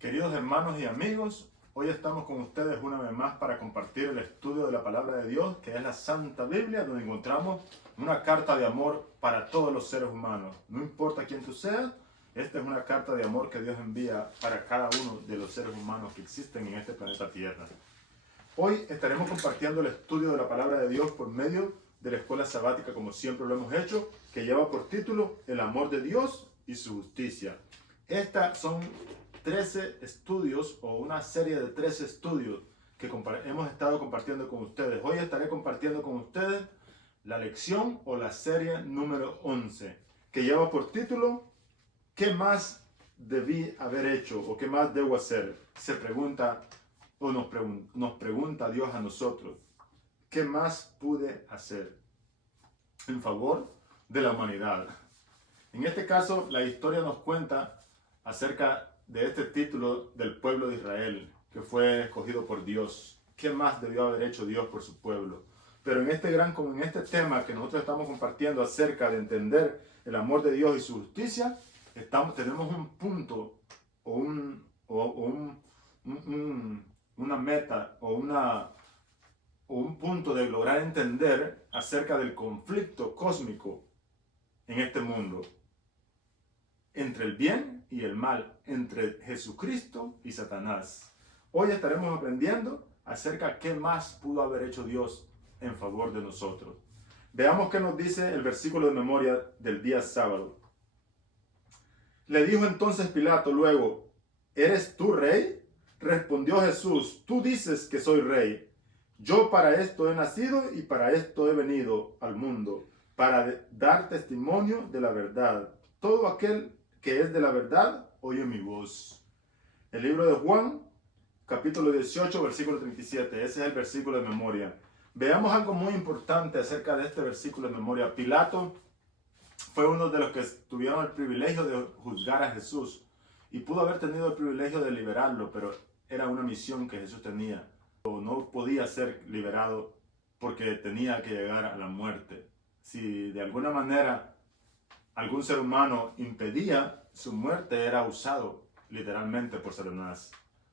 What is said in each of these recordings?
Queridos hermanos y amigos, hoy estamos con ustedes una vez más para compartir el estudio de la palabra de Dios, que es la Santa Biblia, donde encontramos una carta de amor para todos los seres humanos. No importa quién tú seas, esta es una carta de amor que Dios envía para cada uno de los seres humanos que existen en este planeta Tierra. Hoy estaremos compartiendo el estudio de la palabra de Dios por medio de la escuela sabática, como siempre lo hemos hecho, que lleva por título El amor de Dios y su justicia. Estas son 13 estudios o una serie de 13 estudios que hemos estado compartiendo con ustedes. Hoy estaré compartiendo con ustedes la lección o la serie número 11, que lleva por título ¿qué más debí haber hecho o qué más debo hacer? Se pregunta o nos pregunta Dios a nosotros. ¿Qué más pude hacer en favor de la humanidad? En este caso, la historia nos cuenta acerca de este título del pueblo de Israel, que fue escogido por Dios. ¿Qué más debió haber hecho Dios por su pueblo? Pero en este tema que nosotros estamos compartiendo acerca de entender el amor de Dios y su justicia, tenemos un punto o una meta o un punto de lograr entender acerca del conflicto cósmico en este mundo entre el bien y el mal, entre Jesucristo y Satanás. Hoy estaremos aprendiendo acerca de qué más pudo haber hecho Dios en favor de nosotros. Veamos qué nos dice el versículo de memoria del día sábado. Le dijo entonces Pilato luego, ¿eres tú rey? Respondió Jesús, tú dices que soy rey. Yo para esto he nacido y para esto he venido al mundo, para dar testimonio de la verdad. Todo aquel que es de la verdad, oye mi voz. El libro de Juan, capítulo 18, versículo 37. Ese es el versículo de memoria. Veamos algo muy importante acerca de este versículo de memoria. Pilato fue uno de los que tuvieron el privilegio de juzgar a Jesús y pudo haber tenido el privilegio de liberarlo, pero era una misión que Jesús tenía. No podía ser liberado porque tenía que llegar a la muerte. Si de alguna manera algún ser humano impedía su muerte, era usado literalmente por Satanás.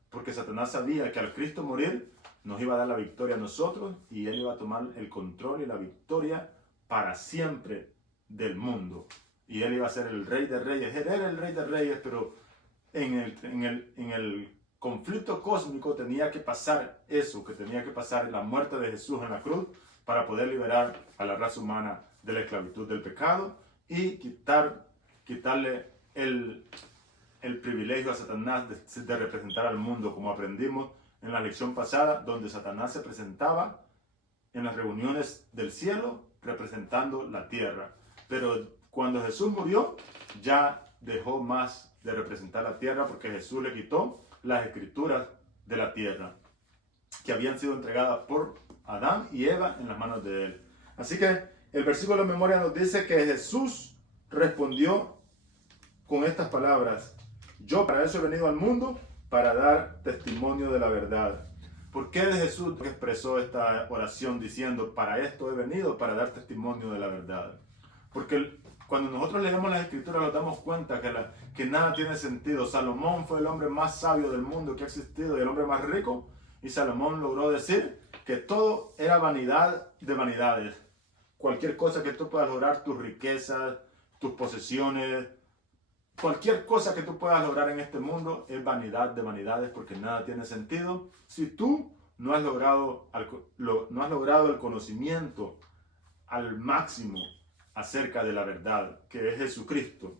Porque Satanás sabía que al Cristo morir nos iba a dar la victoria a nosotros y él iba a tomar el control y la victoria para siempre del mundo. Y él iba a ser el rey de reyes. Él era el rey de reyes, pero en el conflicto cósmico tenía que pasar eso, que tenía que pasar la muerte de Jesús en la cruz para poder liberar a la raza humana de la esclavitud del pecado y quitarle el privilegio a Satanás de representar al mundo, como aprendimos en la lección pasada, donde Satanás se presentaba en las reuniones del cielo representando la tierra. Pero cuando Jesús murió, ya dejó más de representar la tierra porque Jesús le quitó las escrituras de la tierra que habían sido entregadas por Adán y Eva en las manos de él. Así que el versículo de memoria nos dice que Jesús respondió con estas palabras: yo para eso he venido al mundo, para dar testimonio de la verdad. ¿Por qué de Jesús expresó esta oración diciendo para esto he venido, para dar testimonio de la verdad? Porque cuando nosotros leemos las escrituras nos damos cuenta que nada tiene sentido. Salomón fue el hombre más sabio del mundo que ha existido y el hombre más rico, y Salomón logró decir que todo era vanidad de vanidades. Cualquier cosa que tú puedas lograr, tus riquezas, tus posesiones, cualquier cosa que tú puedas lograr en este mundo es vanidad de vanidades, porque nada tiene sentido si tú no has logrado el conocimiento al máximo acerca de la verdad, que es Jesucristo.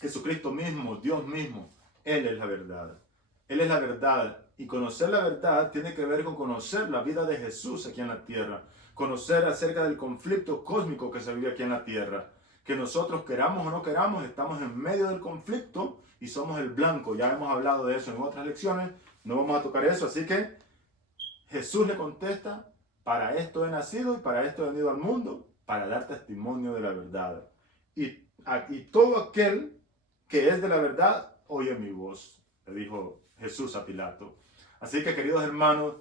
Jesucristo mismo, Dios mismo, Él es la verdad. Él es la verdad, y conocer la verdad tiene que ver con conocer la vida de Jesús aquí en la tierra, conocer acerca del conflicto cósmico que se vive aquí en la tierra. Que nosotros queramos o no queramos, estamos en medio del conflicto y somos el blanco. Ya hemos hablado de eso en otras lecciones, no vamos a tocar eso. Así que Jesús le contesta, para esto he nacido y para esto he venido al mundo, para dar testimonio de la verdad. Y todo aquel que es de la verdad, oye mi voz, le dijo Jesús a Pilato. Así que, queridos hermanos,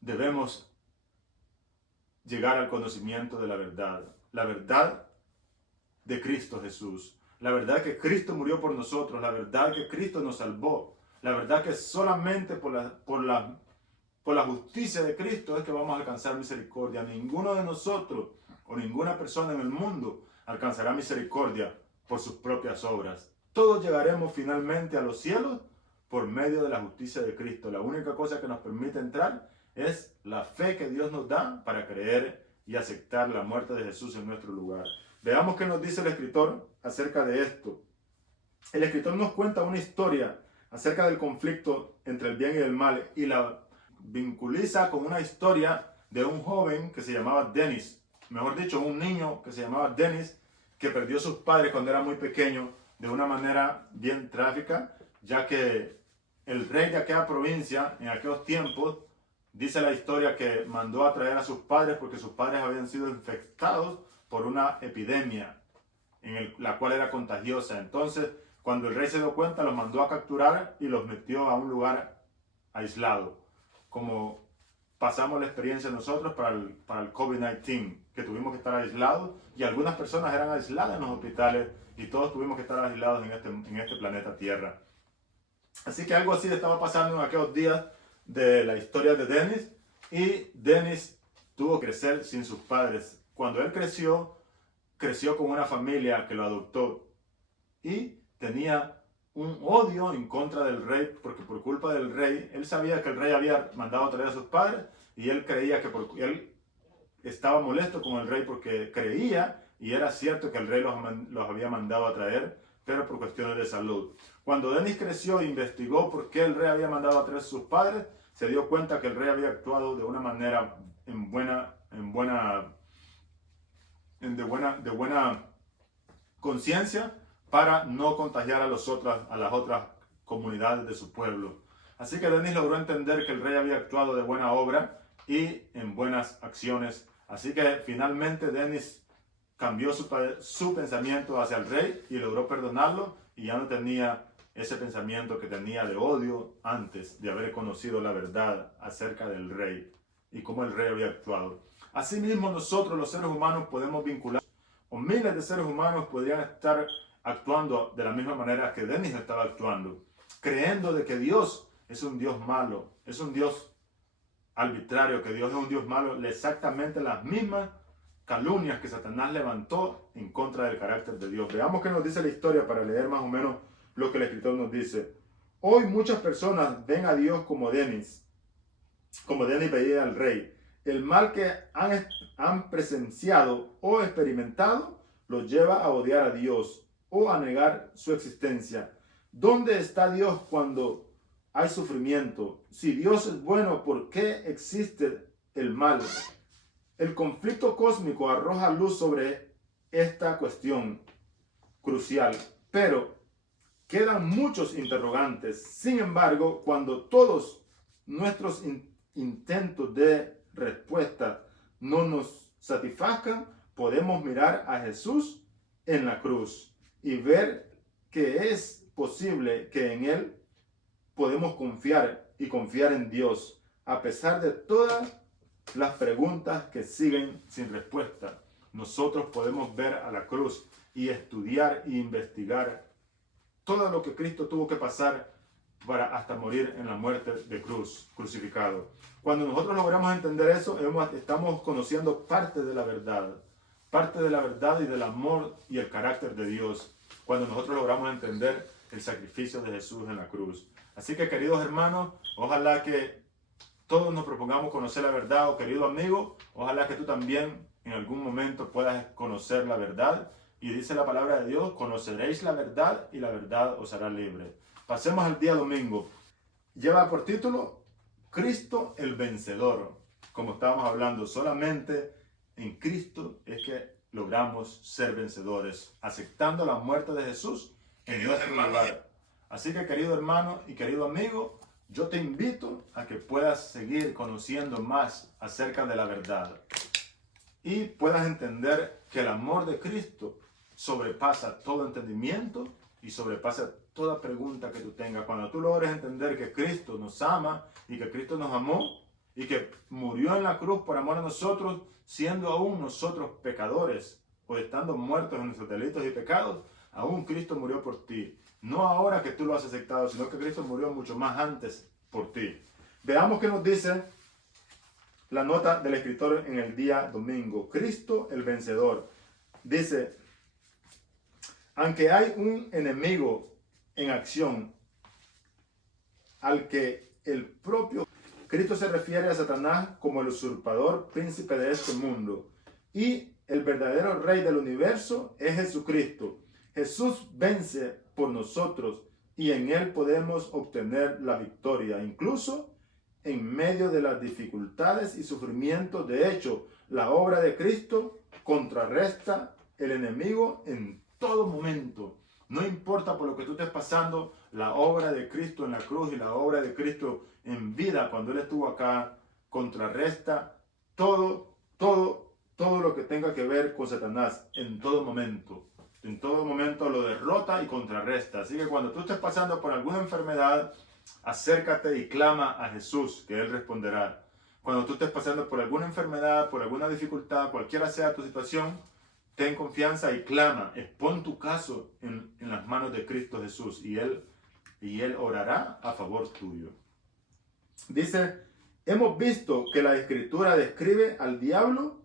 debemos llegar al conocimiento de la verdad de Cristo Jesús, la verdad que Cristo murió por nosotros, la verdad que Cristo nos salvó, La verdad que solamente por la justicia de Cristo es que vamos a alcanzar misericordia. Ninguno de nosotros o ninguna persona en el mundo alcanzará misericordia por sus propias obras. Todos llegaremos finalmente a los cielos por medio de la justicia de Cristo. La única cosa que nos permite entrar es la fe que Dios nos da para creer y aceptar la muerte de Jesús en nuestro lugar. Veamos qué nos dice el escritor acerca de esto. El escritor nos cuenta una historia acerca del conflicto entre el bien y el mal y la vinculiza con una historia de un joven que se llamaba Dennis. Mejor dicho, un niño que se llamaba Dennis, que perdió a sus padres cuando era muy pequeño de una manera bien trágica, ya que el rey de aquella provincia en aquellos tiempos, dice la historia que mandó a traer a sus padres porque sus padres habían sido infectados por una epidemia la cual era contagiosa. Entonces, cuando el rey se dio cuenta, los mandó a capturar y los metió a un lugar aislado, como pasamos la experiencia nosotros para el COVID-19, que tuvimos que estar aislados, y algunas personas eran aisladas en los hospitales y todos tuvimos que estar aislados en este planeta Tierra. Así que algo así estaba pasando en aquellos días de la historia de Dennis, y Dennis tuvo que crecer sin sus padres. Cuando él creció con una familia que lo adoptó y tenía un odio en contra del rey, porque por culpa del rey, él sabía que el rey había mandado a traer a sus padres y él creía que él estaba molesto con el rey porque creía, y era cierto que el rey los había mandado a traer, pero por cuestiones de salud. Cuando Dennis creció e investigó por qué el rey había mandado a traer a sus padres, se dio cuenta que el rey había actuado de una manera de buena conciencia para no contagiar a las otras comunidades de su pueblo. Así que Dennis logró entender que el rey había actuado de buena obra y en buenas acciones. Así que finalmente Dennis cambió su pensamiento hacia el rey y logró perdonarlo, y ya no tenía ese pensamiento que tenía de odio antes de haber conocido la verdad acerca del rey y cómo el rey había actuado. Asimismo, nosotros los seres humanos podemos vincular, o miles de seres humanos podrían estar actuando de la misma manera que Dennis estaba actuando, creyendo de que Dios es un Dios malo, es un Dios arbitrario, que Dios es un Dios malo, exactamente las mismas calumnias que Satanás levantó en contra del carácter de Dios. Veamos qué nos dice la historia para leer más o menos lo que el escritor nos dice. Hoy muchas personas ven a Dios como Dennis veía al rey. El mal que han presenciado o experimentado los lleva a odiar a Dios o a negar su existencia. ¿Dónde está Dios cuando hay sufrimiento? Si Dios es bueno, ¿por qué existe el mal? El conflicto cósmico arroja luz sobre esta cuestión crucial, pero quedan muchos interrogantes. Sin embargo, cuando todos nuestros intentos de respuesta no nos satisfazcan, podemos mirar a Jesús en la cruz y ver que es posible que en Él podemos confiar en Dios, a pesar de todas las preguntas que siguen sin respuesta. Nosotros podemos ver a la cruz y estudiar e investigar todo lo que Cristo tuvo que pasar para hasta morir en la muerte de cruz, crucificado. Cuando nosotros logramos entender eso, estamos conociendo parte de la verdad y del amor y el carácter de Dios, cuando nosotros logramos entender el sacrificio de Jesús en la cruz. Así que, queridos hermanos, ojalá que todos nos propongamos conocer la verdad, o querido amigo, ojalá que tú también en algún momento puedas conocer la verdad. Y dice la palabra de Dios: conoceréis la verdad y la verdad os hará libre. Pasemos al día domingo. Lleva por título Cristo el vencedor. Como estábamos hablando, solamente en Cristo es que logramos ser vencedores, aceptando la muerte de Jesús en nuestro lugar. Así que, querido hermano y querido amigo, yo te invito a que puedas seguir conociendo más acerca de la verdad y puedas entender que el amor de Cristo sobrepasa todo entendimiento y sobrepasa toda pregunta que tú tengas. Cuando tú logres entender que Cristo nos ama y que Cristo nos amó y que murió en la cruz por amor a nosotros, siendo aún nosotros pecadores o estando muertos en nuestros delitos y pecados, aún Cristo murió por ti. No ahora que tú lo has aceptado, sino que Cristo murió mucho más antes por ti. Veamos qué nos dice la nota del escritor en el día domingo. Cristo el vencedor. Dice, aunque hay un enemigo en acción, al que el propio Cristo se refiere a Satanás como el usurpador príncipe de este mundo. Y el verdadero rey del universo es Jesucristo. Jesús vence por nosotros y en él podemos obtener la victoria, incluso en medio de las dificultades y sufrimientos. De hecho, la obra de Cristo contrarresta el enemigo en todo momento. No importa por lo que tú estés pasando, la obra de Cristo en la cruz y la obra de Cristo en vida, cuando Él estuvo acá, contrarresta todo lo que tenga que ver con Satanás en todo momento. En todo momento lo derrota y contrarresta. Así que cuando tú estés pasando por alguna enfermedad, acércate y clama a Jesús, que Él responderá. Cuando tú estés pasando por alguna enfermedad, por alguna dificultad, cualquiera sea tu situación, ten confianza y clama. Expon tu caso en las manos de Cristo Jesús y Él orará a favor tuyo. Dice, hemos visto que la Escritura describe al diablo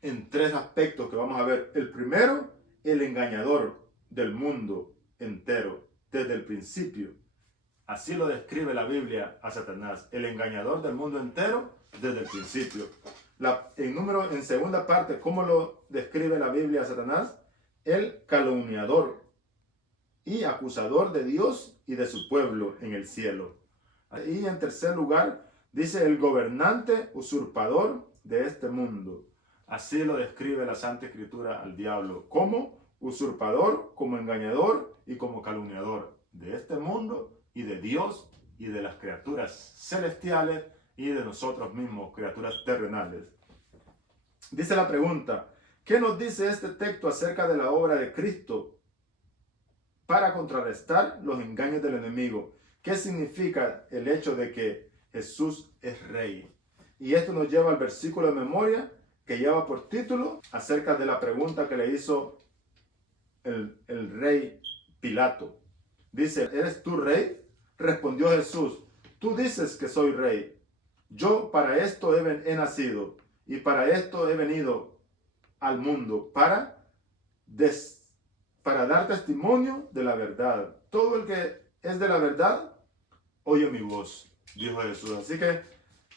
en tres aspectos que vamos a ver. El primero, el engañador del mundo entero, desde el principio. Así lo describe la Biblia a Satanás, el engañador del mundo entero desde el principio. En segunda parte, ¿cómo lo describe la Biblia a Satanás? El calumniador y acusador de Dios y de su pueblo en el cielo. Y en tercer lugar, dice el gobernante usurpador de este mundo. Así lo describe la Santa Escritura al diablo, como usurpador, como engañador y como calumniador de este mundo y de Dios y de las criaturas celestiales y de nosotros mismos, criaturas terrenales. Dice la pregunta, ¿qué nos dice este texto acerca de la obra de Cristo para contrarrestar los engaños del enemigo? ¿Qué significa el hecho de que Jesús es rey? Y esto nos lleva al versículo de memoria que lleva por título acerca de la pregunta que le hizo el rey Pilato. Dice, ¿eres tú rey? Respondió Jesús, tú dices que soy rey. Yo para esto he nacido y para esto he venido al mundo, para dar testimonio de la verdad. Todo el que es de la verdad, oye mi voz, dijo Jesús. Así que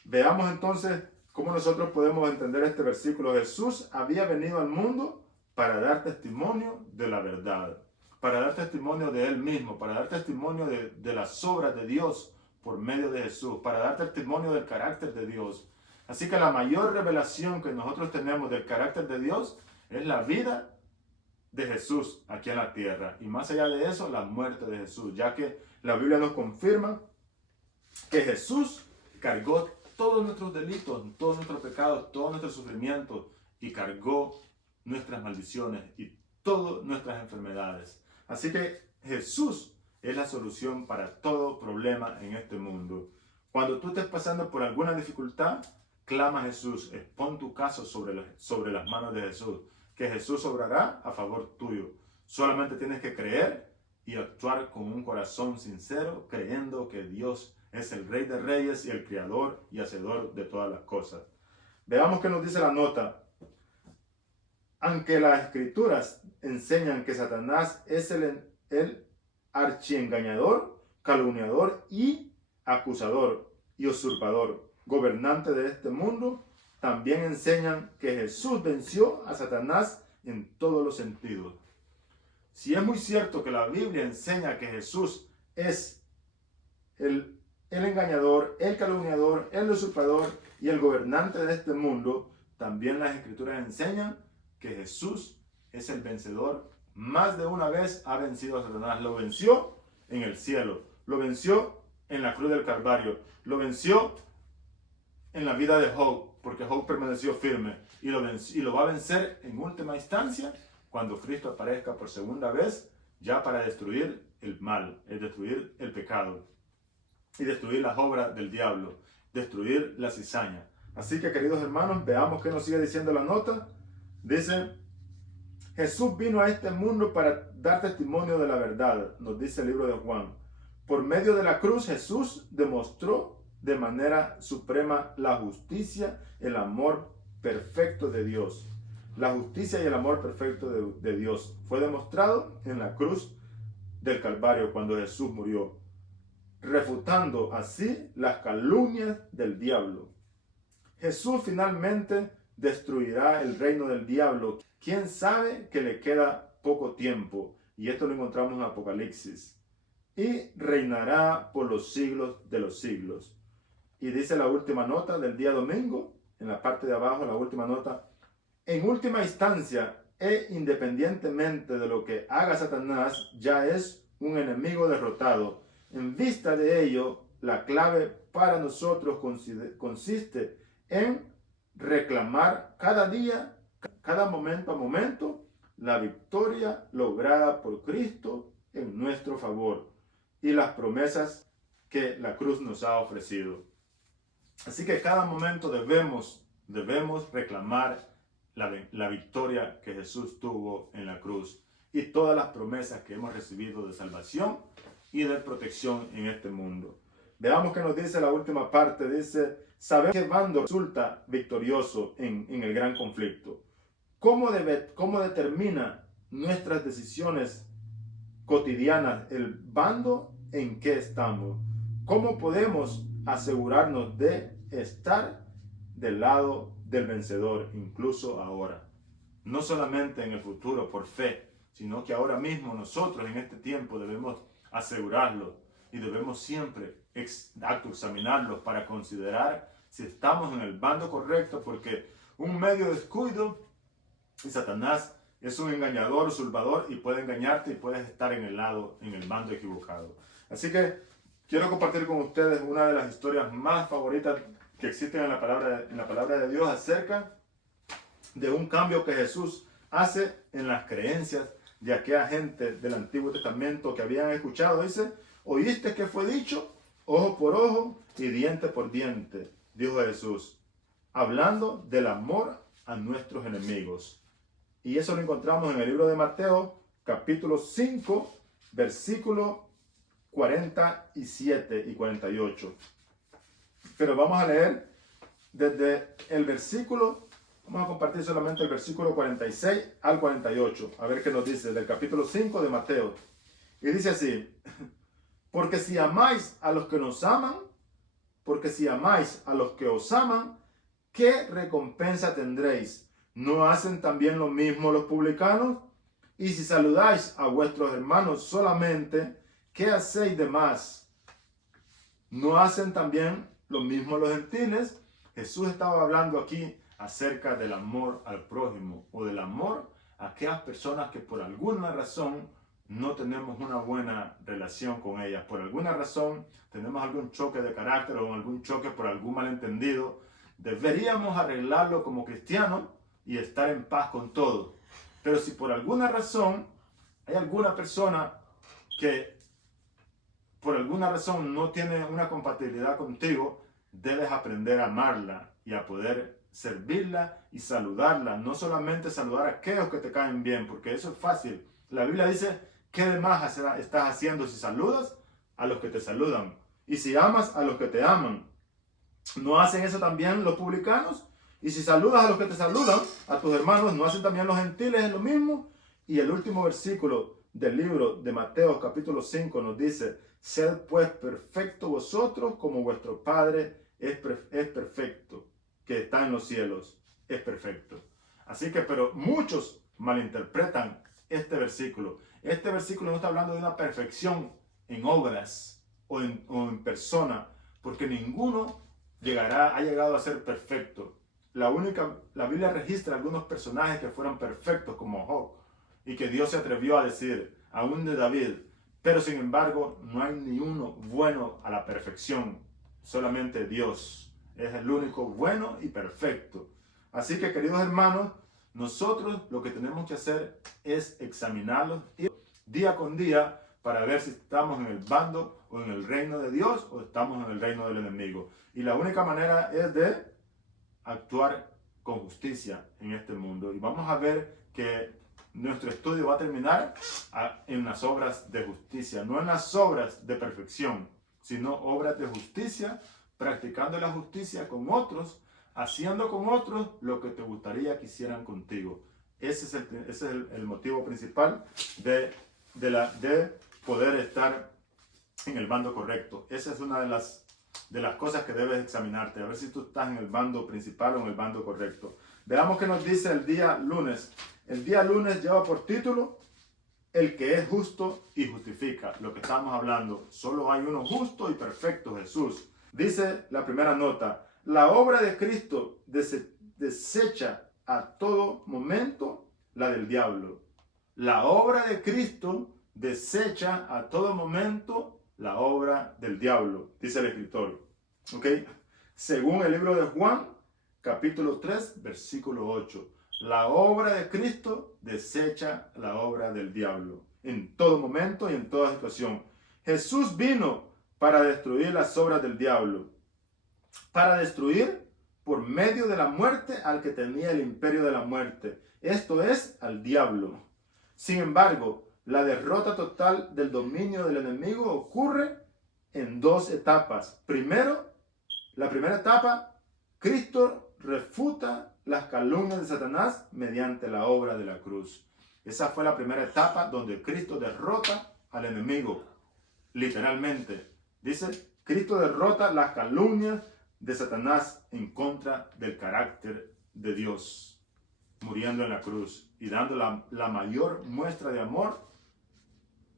veamos entonces cómo nosotros podemos entender este versículo. Jesús había venido al mundo para dar testimonio de la verdad, para dar testimonio de Él mismo, para dar testimonio de las obras de Dios por medio de Jesús, para dar testimonio del carácter de Dios. Así que la mayor revelación que nosotros tenemos del carácter de Dios es la vida de Jesús aquí en la tierra. Y más allá de eso, la muerte de Jesús, ya que la Biblia nos confirma que Jesús cargó todos nuestros delitos, todos nuestros pecados, todos nuestros sufrimientos y cargó nuestras maldiciones y todas nuestras enfermedades. Así que Jesús es la solución para todo problema en este mundo. Cuando tú estés pasando por alguna dificultad, clama a Jesús, expon tu caso sobre las manos de Jesús, que Jesús obrará a favor tuyo. Solamente tienes que creer y actuar con un corazón sincero, creyendo que Dios es el Rey de Reyes y el Creador y Hacedor de todas las cosas. Veamos qué nos dice la nota. Aunque las Escrituras enseñan que Satanás es el archiengañador, calumniador y acusador y usurpador, gobernante de este mundo, también enseñan que Jesús venció a Satanás en todos los sentidos. Si es muy cierto que la Biblia enseña que Jesús es el engañador, el calumniador, el usurpador y el gobernante de este mundo, también las Escrituras enseñan que Jesús es el vencedor. Más de una vez ha vencido a Satanás. Lo venció en el cielo, lo venció en la cruz del Calvario, lo venció en la vida de Job, porque Job permaneció firme, y lo va a vencer en última instancia cuando Cristo aparezca por segunda vez, ya para destruir el mal, destruir el pecado y destruir las obras del diablo, destruir la cizaña. Así que, queridos hermanos, veamos qué nos sigue diciendo la nota. Dice, Jesús vino a este mundo para dar testimonio de la verdad, nos dice el libro de Juan. Por medio de la cruz, Jesús demostró de manera suprema la justicia, el amor perfecto de Dios. La justicia y el amor perfecto de Dios fue demostrado en la cruz del Calvario cuando Jesús murió, refutando así las calumnias del diablo. Jesús finalmente destruirá el reino del diablo. ¿Quién sabe que le queda poco tiempo? Y esto lo encontramos en Apocalipsis. Y reinará por los siglos de los siglos. Y dice la última nota del día domingo, en la parte de abajo, la última nota. En última instancia, e independientemente de lo que haga Satanás, ya es un enemigo derrotado. En vista de ello, la clave para nosotros consiste en reclamar cada día, cada momento a momento, la victoria lograda por Cristo en nuestro favor y las promesas que la cruz nos ha ofrecido. Así que cada momento debemos reclamar la victoria que Jesús tuvo en la cruz y todas las promesas que hemos recibido de salvación y de protección en este mundo. Veamos qué nos dice la última parte. Dice, saber qué bando resulta victorioso en el gran conflicto. ¿Cómo determina nuestras decisiones cotidianas el bando en que estamos? ¿Cómo podemos asegurarnos de estar del lado del vencedor, incluso ahora? No solamente en el futuro por fe, sino que ahora mismo nosotros en este tiempo debemos asegurarlo y debemos siempre examinarlo para considerar si estamos en el bando correcto, porque un medio descuido y Satanás es un engañador, usurpador y puede engañarte y puedes estar en el bando equivocado. Así que quiero compartir con ustedes una de las historias más favoritas que existen en la palabra de Dios acerca de un cambio que Jesús hace en las creencias de aquella gente del Antiguo Testamento que habían escuchado. Dice, oíste que fue dicho, ojo por ojo y diente por diente, dijo Jesús, hablando del amor a nuestros enemigos. Y eso lo encontramos en el libro de Mateo, capítulo 5, versículo 47 y 48. Pero vamos a leer desde el versículo, vamos a compartir solamente el versículo 46 al 48. A ver qué nos dice del capítulo 5 de Mateo. Y dice así, porque si amáis a los que nos aman, porque si amáis a los que os aman, ¿qué recompensa tendréis? ¿No hacen también lo mismo los publicanos? Y si saludáis a vuestros hermanos solamente, ¿qué hacéis de más? ¿No hacen también lo mismo los gentiles? Jesús estaba hablando aquí acerca del amor al prójimo o del amor a aquellas personas que por alguna razón no tenemos una buena relación con ellas. Por alguna razón tenemos algún choque de carácter o algún choque por algún malentendido. Deberíamos arreglarlo como cristianos y estar en paz con todo. Pero si por alguna razón hay alguna persona que por alguna razón no tiene una compatibilidad contigo, debes aprender a amarla y a poder servirla y saludarla. No solamente saludar a aquellos que te caen bien, porque eso es fácil. La Biblia dice, ¿qué demás estás haciendo si saludas a los que te saludan? Y si amas a los que te aman. ¿No hacen eso también los publicanos? Y si saludas a los que te saludan, a tus hermanos, ¿no hacen también los gentiles es lo mismo? Y el último versículo del libro de Mateo capítulo 5 nos dice, sed pues perfectos vosotros como vuestro Padre es perfecto, que está en los cielos, es perfecto. Así que, pero muchos malinterpretan este versículo. Este versículo no está hablando de una perfección en obras o en persona, porque ninguno ha llegado a ser perfecto. La Biblia registra algunos personajes que fueron perfectos como Job y que Dios se atrevió a decir, aún de David, pero sin embargo no hay ni uno bueno a la perfección, solamente Dios es el único bueno y perfecto. Así que, queridos hermanos, nosotros lo que tenemos que hacer es examinarlos día con día para ver si estamos en el bando o en el reino de Dios o estamos en el reino del enemigo. Y la única manera es de actuar con justicia en este mundo. Y vamos a ver que nuestro estudio va a terminar en las obras de justicia, no en las obras de perfección, sino obras de justicia, practicando la justicia con otros, haciendo con otros lo que te gustaría que hicieran contigo. Ese es el motivo principal de poder estar en el bando correcto. Esa es una de las cosas que debes examinarte, a ver si tú estás en el bando principal o en el bando correcto. Veamos qué nos dice el día lunes. El día lunes lleva por título el que es justo y justifica. Lo que estamos hablando, solo hay uno justo y perfecto, Jesús. Dice la primera nota: la obra de Cristo desecha a todo momento la del diablo. La obra de Cristo desecha a todo momento la obra del diablo, dice el escritor. ¿Ok? Según el libro de Juan, capítulo 3, versículo 8. La obra de Cristo desecha la obra del diablo en todo momento y en toda situación. Jesús vino para destruir las obras del diablo, para destruir por medio de la muerte al que tenía el imperio de la muerte, esto es, al diablo. Sin embargo, la derrota total del dominio del enemigo ocurre en dos etapas. Primero, la primera etapa, Cristo refuta las calumnias de Satanás mediante la obra de la cruz. Esa fue la primera etapa donde Cristo derrota al enemigo, literalmente. Dice, Cristo derrota las calumnias de Satanás en contra del carácter de Dios, muriendo en la cruz y dando la mayor muestra de amor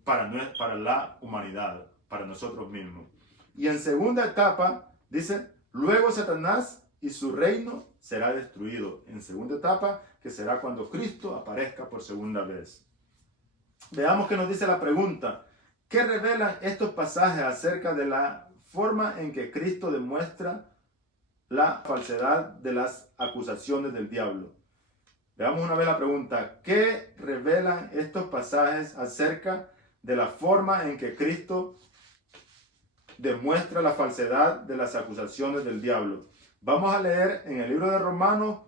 para la humanidad, para nosotros mismos. Y en segunda etapa, dice, luego Satanás y su reino será destruido. En segunda etapa, que será cuando Cristo aparezca por segunda vez. Veamos qué nos dice la pregunta. ¿Qué revelan estos pasajes acerca de la forma en que Cristo demuestra la falsedad de las acusaciones del diablo? Veamos una vez la pregunta. ¿Qué revelan estos pasajes acerca de la forma en que Cristo demuestra la falsedad de las acusaciones del diablo? Vamos a leer en el libro de Romanos,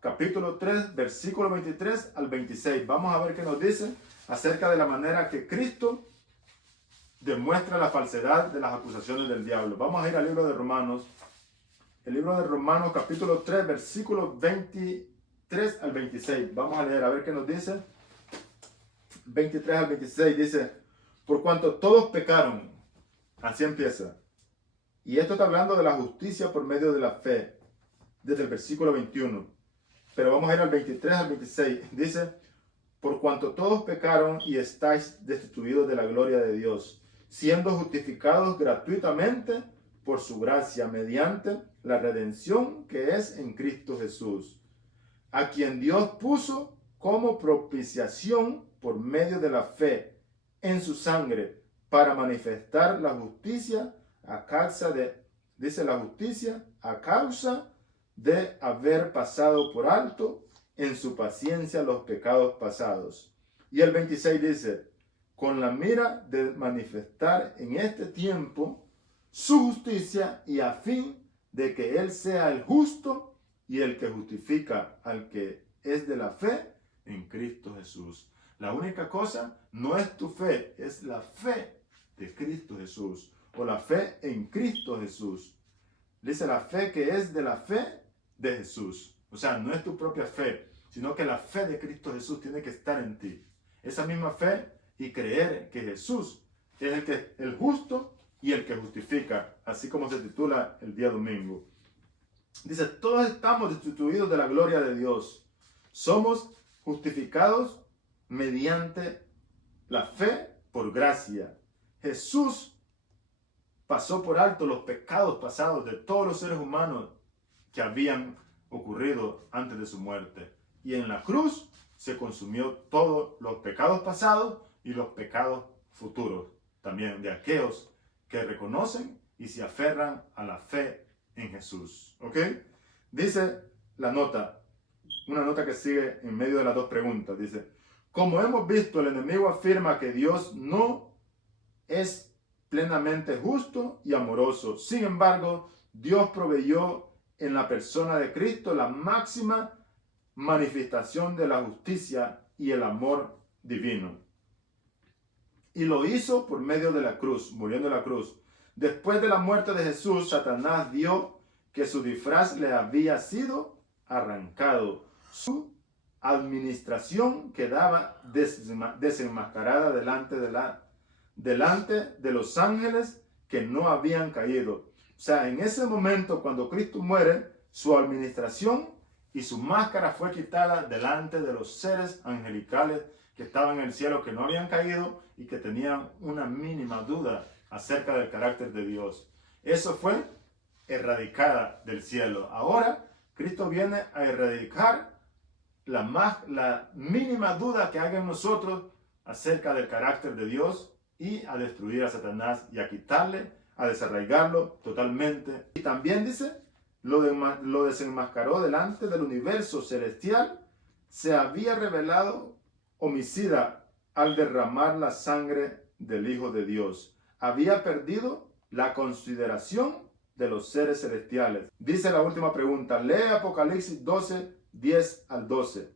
capítulo 3, versículo 23 al 26. Vamos a ver qué nos dice acerca de la manera que Cristo demuestra la falsedad de las acusaciones del diablo. Vamos a ir al libro de Romanos. El libro de Romanos, capítulo 3, versículo 23 al 26. Vamos a leer a ver qué nos dice. 23 al 26 dice, por cuanto todos pecaron, así empieza. Y esto está hablando de la justicia por medio de la fe, desde el versículo 21. Pero vamos a ir al 23 al 26. Dice, por cuanto todos pecaron y estáis destituidos de la gloria de Dios, siendo justificados gratuitamente por su gracia mediante la redención que es en Cristo Jesús, a quien Dios puso como propiciación por medio de la fe en su sangre para manifestar la justicia a causa de haber pasado por alto en su paciencia los pecados pasados. Y el 26 dice, con la mira de manifestar en este tiempo su justicia y a fin de que Él sea el justo y el que justifica al que es de la fe en Cristo Jesús. La única cosa no es tu fe, es la fe de Cristo Jesús o la fe en Cristo Jesús. Dice la fe que es de la fe de Jesús. O sea, no es tu propia fe, sino que la fe de Cristo Jesús tiene que estar en ti. Esa misma fe y creer que Jesús es el justo y el que justifica, así como se titula el día domingo. Dice, todos estamos destituidos de la gloria de Dios. Somos justificados mediante la fe por gracia. Jesús pasó por alto los pecados pasados de todos los seres humanos que habían ocurrido antes de su muerte. Y en la cruz se consumió todos los pecados pasados y los pecados futuros, también de aquellos que reconocen y se aferran a la fe en Jesús. ¿Ok? Dice la nota, una nota que sigue en medio de las dos preguntas. Dice, como hemos visto, el enemigo afirma que Dios no es plenamente justo y amoroso. Sin embargo, Dios proveyó en la persona de Cristo la máxima manifestación de la justicia y el amor divino. Y lo hizo por medio de la cruz, muriendo en la cruz. Después de la muerte de Jesús, Satanás vio que su disfraz le había sido arrancado. Su administración quedaba desenmascarada delante de los ángeles que no habían caído. O sea, en ese momento, cuando Cristo muere, su administración y su máscara fue quitada delante de los seres angelicales que estaban en el cielo, que no habían caído y que tenían una mínima duda acerca del carácter de Dios. Eso fue erradicada del cielo. Ahora, Cristo viene a erradicar la mínima duda que haga en nosotros acerca del carácter de Dios y a destruir a Satanás y a quitarle, a desarraigarlo totalmente. Y también dice, lo desenmascaró delante del universo celestial. Se había revelado homicida al derramar la sangre del Hijo de Dios. Había perdido la consideración de los seres celestiales. Dice la última pregunta. Lee Apocalipsis 12, 10 al 12.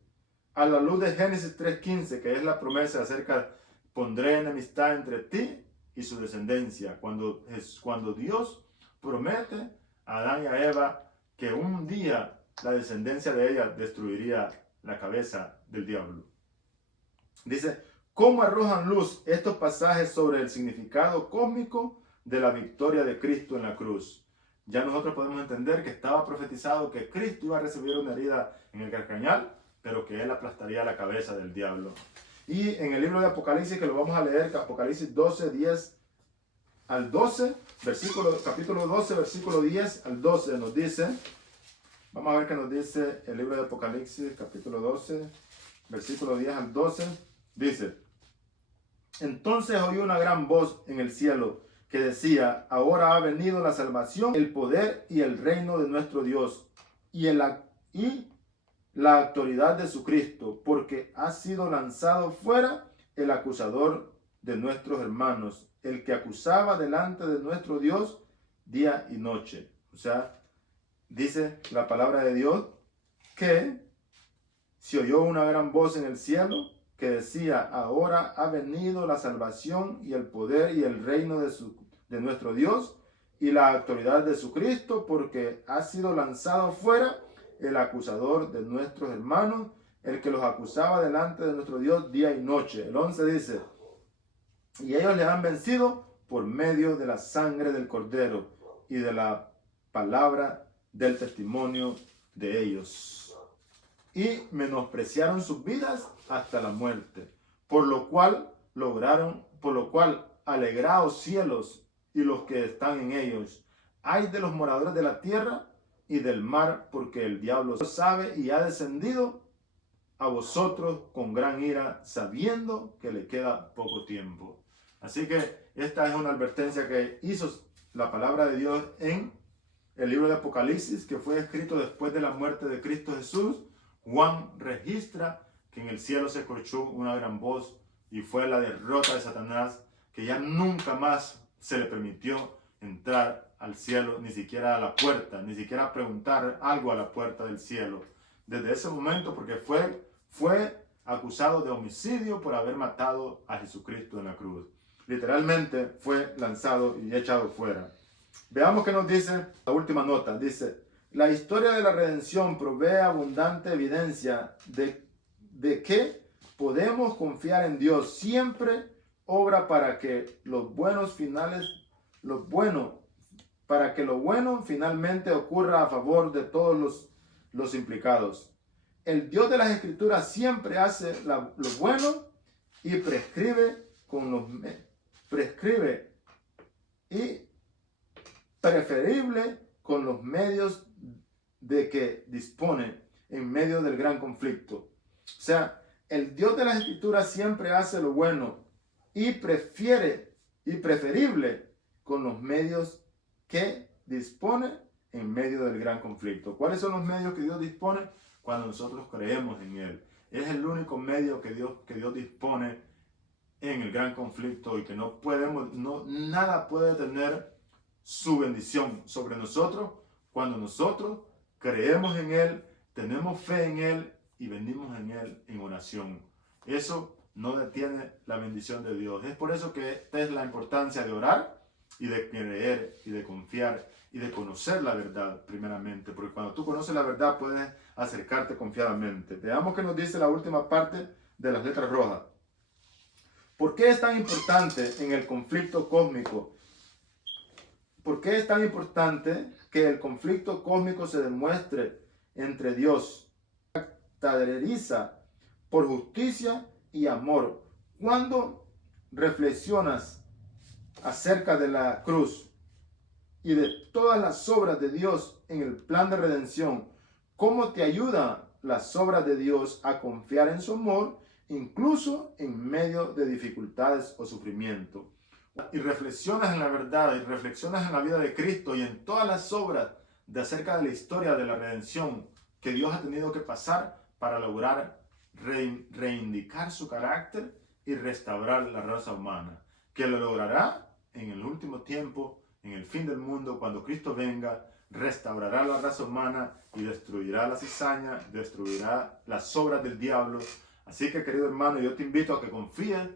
A la luz de Génesis 3:15, que es la promesa acerca, pondré enemistad entre ti y su descendencia. Cuando Dios promete a Adán y a Eva que un día la descendencia de ella destruiría la cabeza del diablo. Dice, ¿cómo arrojan luz estos pasajes sobre el significado cósmico de la victoria de Cristo en la cruz? Ya nosotros podemos entender que estaba profetizado que Cristo iba a recibir una herida en el carcañal, pero que él aplastaría la cabeza del diablo. Y en el libro de Apocalipsis, que lo vamos a leer, Apocalipsis 12, 10 al 12, capítulo 12, versículo 10 al 12, nos dice, vamos a ver qué nos dice el libro de Apocalipsis, capítulo 12, versículo 10 al 12, dice, entonces oí una gran voz en el cielo que decía, ahora ha venido la salvación, el poder y el reino de nuestro Dios y la autoridad de su Cristo, porque ha sido lanzado fuera el acusador de nuestros hermanos, el que acusaba delante de nuestro Dios día y noche. O sea, dice la palabra de Dios que se oyó una gran voz en el cielo que decía, ahora ha venido la salvación y el poder y el reino de nuestro Dios y la autoridad de su Cristo, porque ha sido lanzado fuera el acusador de nuestros hermanos, el que los acusaba delante de nuestro Dios día y noche. El 11 dice, y ellos le han vencido por medio de la sangre del Cordero y de la palabra del testimonio de ellos. Y menospreciaron sus vidas hasta la muerte, por lo cual alegraos cielos y los que están en ellos. Ay de los moradores de la tierra y del mar, porque el diablo sabe y ha descendido a vosotros con gran ira, sabiendo que le queda poco tiempo. Así que esta es una advertencia que hizo la palabra de Dios en el libro de Apocalipsis, que fue escrito después de la muerte de Cristo Jesús. Juan registra que en el cielo se escuchó una gran voz y fue la derrota de Satanás, que ya nunca más se le permitió entrar al cielo, ni siquiera a la puerta, ni siquiera preguntar algo a la puerta del cielo. Desde ese momento, porque fue acusado de homicidio por haber matado a Jesucristo en la cruz. Literalmente fue lanzado y echado fuera. Veamos qué nos dice la última nota. Dice, la historia de la redención provee abundante evidencia de que podemos confiar en Dios. Siempre obra para que lo bueno finalmente ocurra a favor de todos los implicados. El Dios de las Escrituras siempre hace lo bueno y prescribe y preferible con los medios de que dispone en medio del gran conflicto. O sea, el Dios de las Escrituras siempre hace lo bueno y preferible con los medios que dispone en medio del gran conflicto. ¿Cuáles son los medios que Dios dispone? Cuando nosotros creemos en Él. Es el único medio que Dios dispone en el gran conflicto y que nada puede tener su bendición sobre nosotros cuando nosotros creemos en Él, tenemos fe en Él y venimos en Él en oración. eso no detiene la bendición de Dios. Es por eso que esta es la importancia de orar y de creer y de confiar y de conocer la verdad primeramente, porque cuando tú conoces la verdad puedes acercarte confiadamente. Veamos qué nos dice la última parte de las letras rojas. ¿Por qué es tan importante en el conflicto cósmico? ¿Por qué es tan importante que el conflicto cósmico se demuestre entre Dios? Caracteriza por justicia y amor. Cuando reflexionas acerca de la cruz y de todas las obras de Dios en el plan de redención, ¿cómo te ayudan las obras de Dios a confiar en su amor, incluso en medio de dificultades o sufrimiento? Y reflexionas en la verdad y reflexionas en la vida de Cristo y en todas las obras de acerca de la historia de la redención que Dios ha tenido que pasar para lograr reivindicar su carácter y restaurar la raza humana, que lo logrará en el último tiempo, en el fin del mundo, cuando Cristo venga, restaurará la raza humana y destruirá la cizaña, destruirá las obras del diablo. Así que, querido hermano, yo te invito a que confíes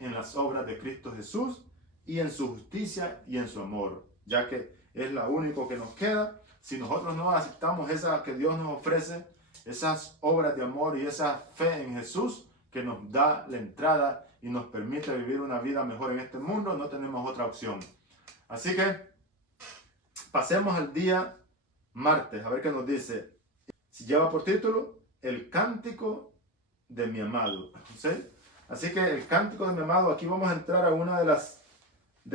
en las obras de Cristo Jesús y en su justicia y en su amor, ya que es la única que nos queda. Si nosotros no aceptamos esa que Dios nos ofrece, esas obras de amor y esa fe en Jesús que nos da la entrada y nos permite vivir una vida mejor en este mundo, no tenemos otra opción. Así que pasemos al día martes, a ver qué nos dice. Si lleva por título El Cántico de mi amado. ¿Sí? Así que el Cántico de mi amado, aquí vamos a entrar a una de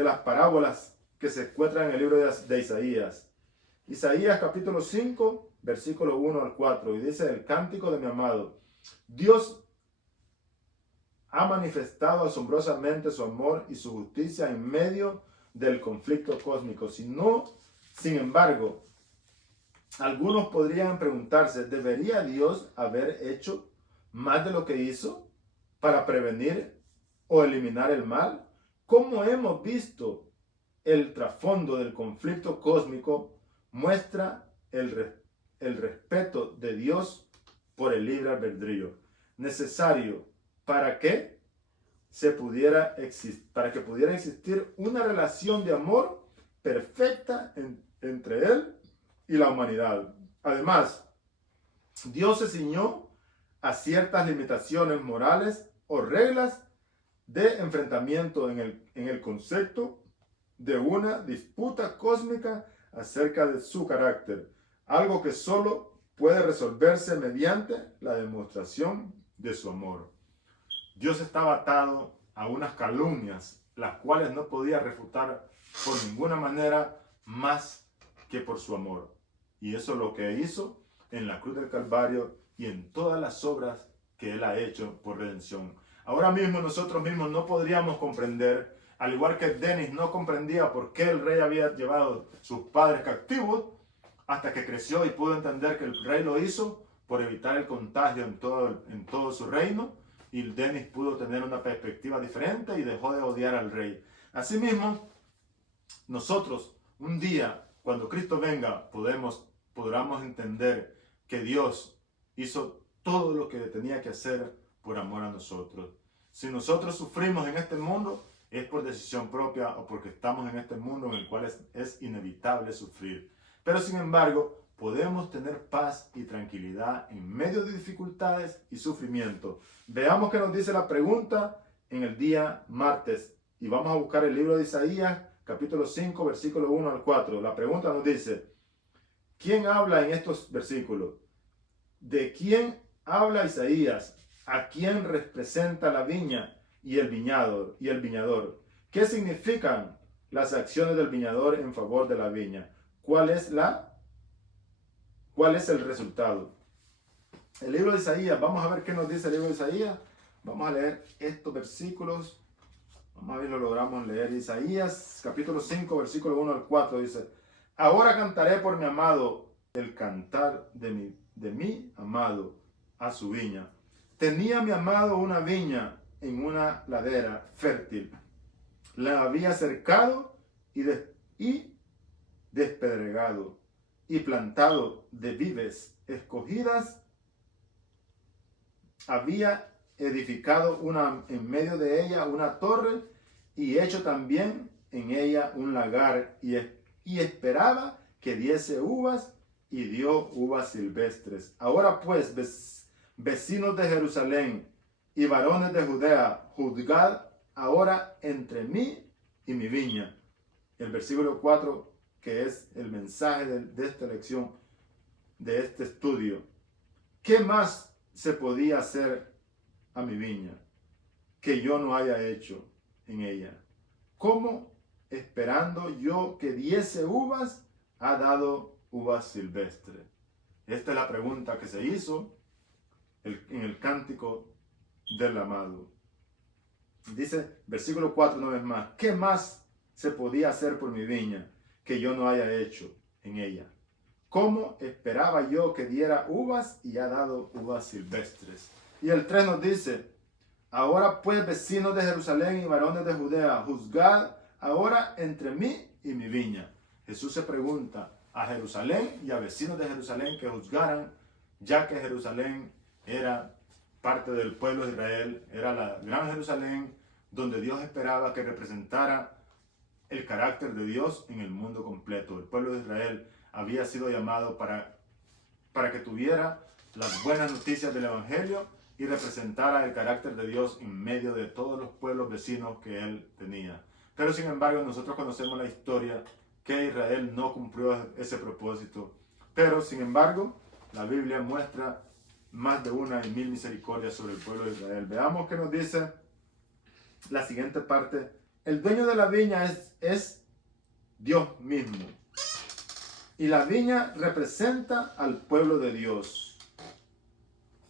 las parábolas que se encuentran en el libro de Isaías. Isaías capítulo 5, versículo 1 al 4, y dice: el Cántico de mi amado. Dios ha manifestado asombrosamente su amor y su justicia en medio del conflicto cósmico. Sin embargo, algunos podrían preguntarse, ¿debería Dios haber hecho más de lo que hizo para prevenir o eliminar el mal? Como hemos visto, el trasfondo del conflicto cósmico muestra el respeto de Dios por el libre albedrío, necesario para que pudiera existir una relación de amor perfecta entre Él y la humanidad. Además, Dios se ciñó a ciertas limitaciones morales o reglas de enfrentamiento en el concepto de una disputa cósmica acerca de su carácter, algo que solo puede resolverse mediante la demostración de su amor. Dios estaba atado a unas calumnias, las cuales no podía refutar por ninguna manera más que por su amor. Y eso es lo que hizo en la cruz del Calvario y en todas las obras que Él ha hecho por redención. Ahora mismo nosotros mismos no podríamos comprender, al igual que Denis no comprendía por qué el rey había llevado a sus padres cautivos, hasta que creció y pudo entender que el rey lo hizo por evitar el contagio en todo su reino, y Denis pudo tener una perspectiva diferente y dejó de odiar al rey. Asimismo, nosotros un día, cuando Cristo venga, podamos entender que Dios hizo todo lo que tenía que hacer por amor a nosotros. Si nosotros sufrimos en este mundo, es por decisión propia o porque estamos en este mundo en el cual es inevitable sufrir. Pero sin embargo, podemos tener paz y tranquilidad en medio de dificultades y sufrimiento. Veamos qué nos dice la pregunta en el día martes. Y vamos a buscar el libro de Isaías, capítulo 5, versículo 1 al 4. La pregunta nos dice: ¿quién habla en estos versículos? ¿De quién habla Isaías? ¿A quién representa la viña y el viñador? ¿Qué significan las acciones del viñador en favor de la viña? ¿Cuál es el resultado? El libro de Isaías, vamos a ver qué nos dice el libro de Isaías. Vamos a leer estos versículos. Vamos a ver si lo logramos leer. Isaías, capítulo 5, versículo 1 al 4, dice: ahora cantaré por mi amado el cantar de mi amado a su viña. Tenía mi amado una viña en una ladera fértil. La había cercado y despedregado y plantado de vides escogidas. Había edificado en medio de ella una torre y hecho también en ella un lagar y esperaba que diese uvas y dio uvas silvestres. Ahora pues, vecinos de Jerusalén y varones de Judea, juzgad ahora entre mí y mi viña. El versículo 4, que es el mensaje de esta lección, de este estudio. ¿Qué más se podía hacer a mi viña que yo no haya hecho en ella? ¿Cómo, esperando yo que diese uvas, ha dado uvas silvestres? Esta es la pregunta que se hizo en el cántico del amado. Dice, versículo 4 una vez más, ¿qué más se podía hacer por mi viña que yo no haya hecho en ella? ¿Cómo esperaba yo que diera uvas y ha dado uvas silvestres? Y el 3 nos dice, ahora pues, vecinos de Jerusalén y varones de Judea, juzgad ahora entre mí y mi viña. Jesús se pregunta a Jerusalén y a vecinos de Jerusalén que juzgaran, ya que Jerusalén era parte del pueblo de Israel, era la gran Jerusalén, donde Dios esperaba que representara el carácter de Dios en el mundo completo. El pueblo de Israel había sido llamado para que tuviera las buenas noticias del Evangelio y representara el carácter de Dios en medio de todos los pueblos vecinos que él tenía. Pero sin embargo, nosotros conocemos la historia que Israel no cumplió ese propósito. Pero sin embargo, la Biblia muestra más de una y mil misericordias sobre el pueblo de Israel. Veamos qué nos dice la siguiente parte. El dueño de la viña es Dios mismo. Y la viña representa al pueblo de Dios.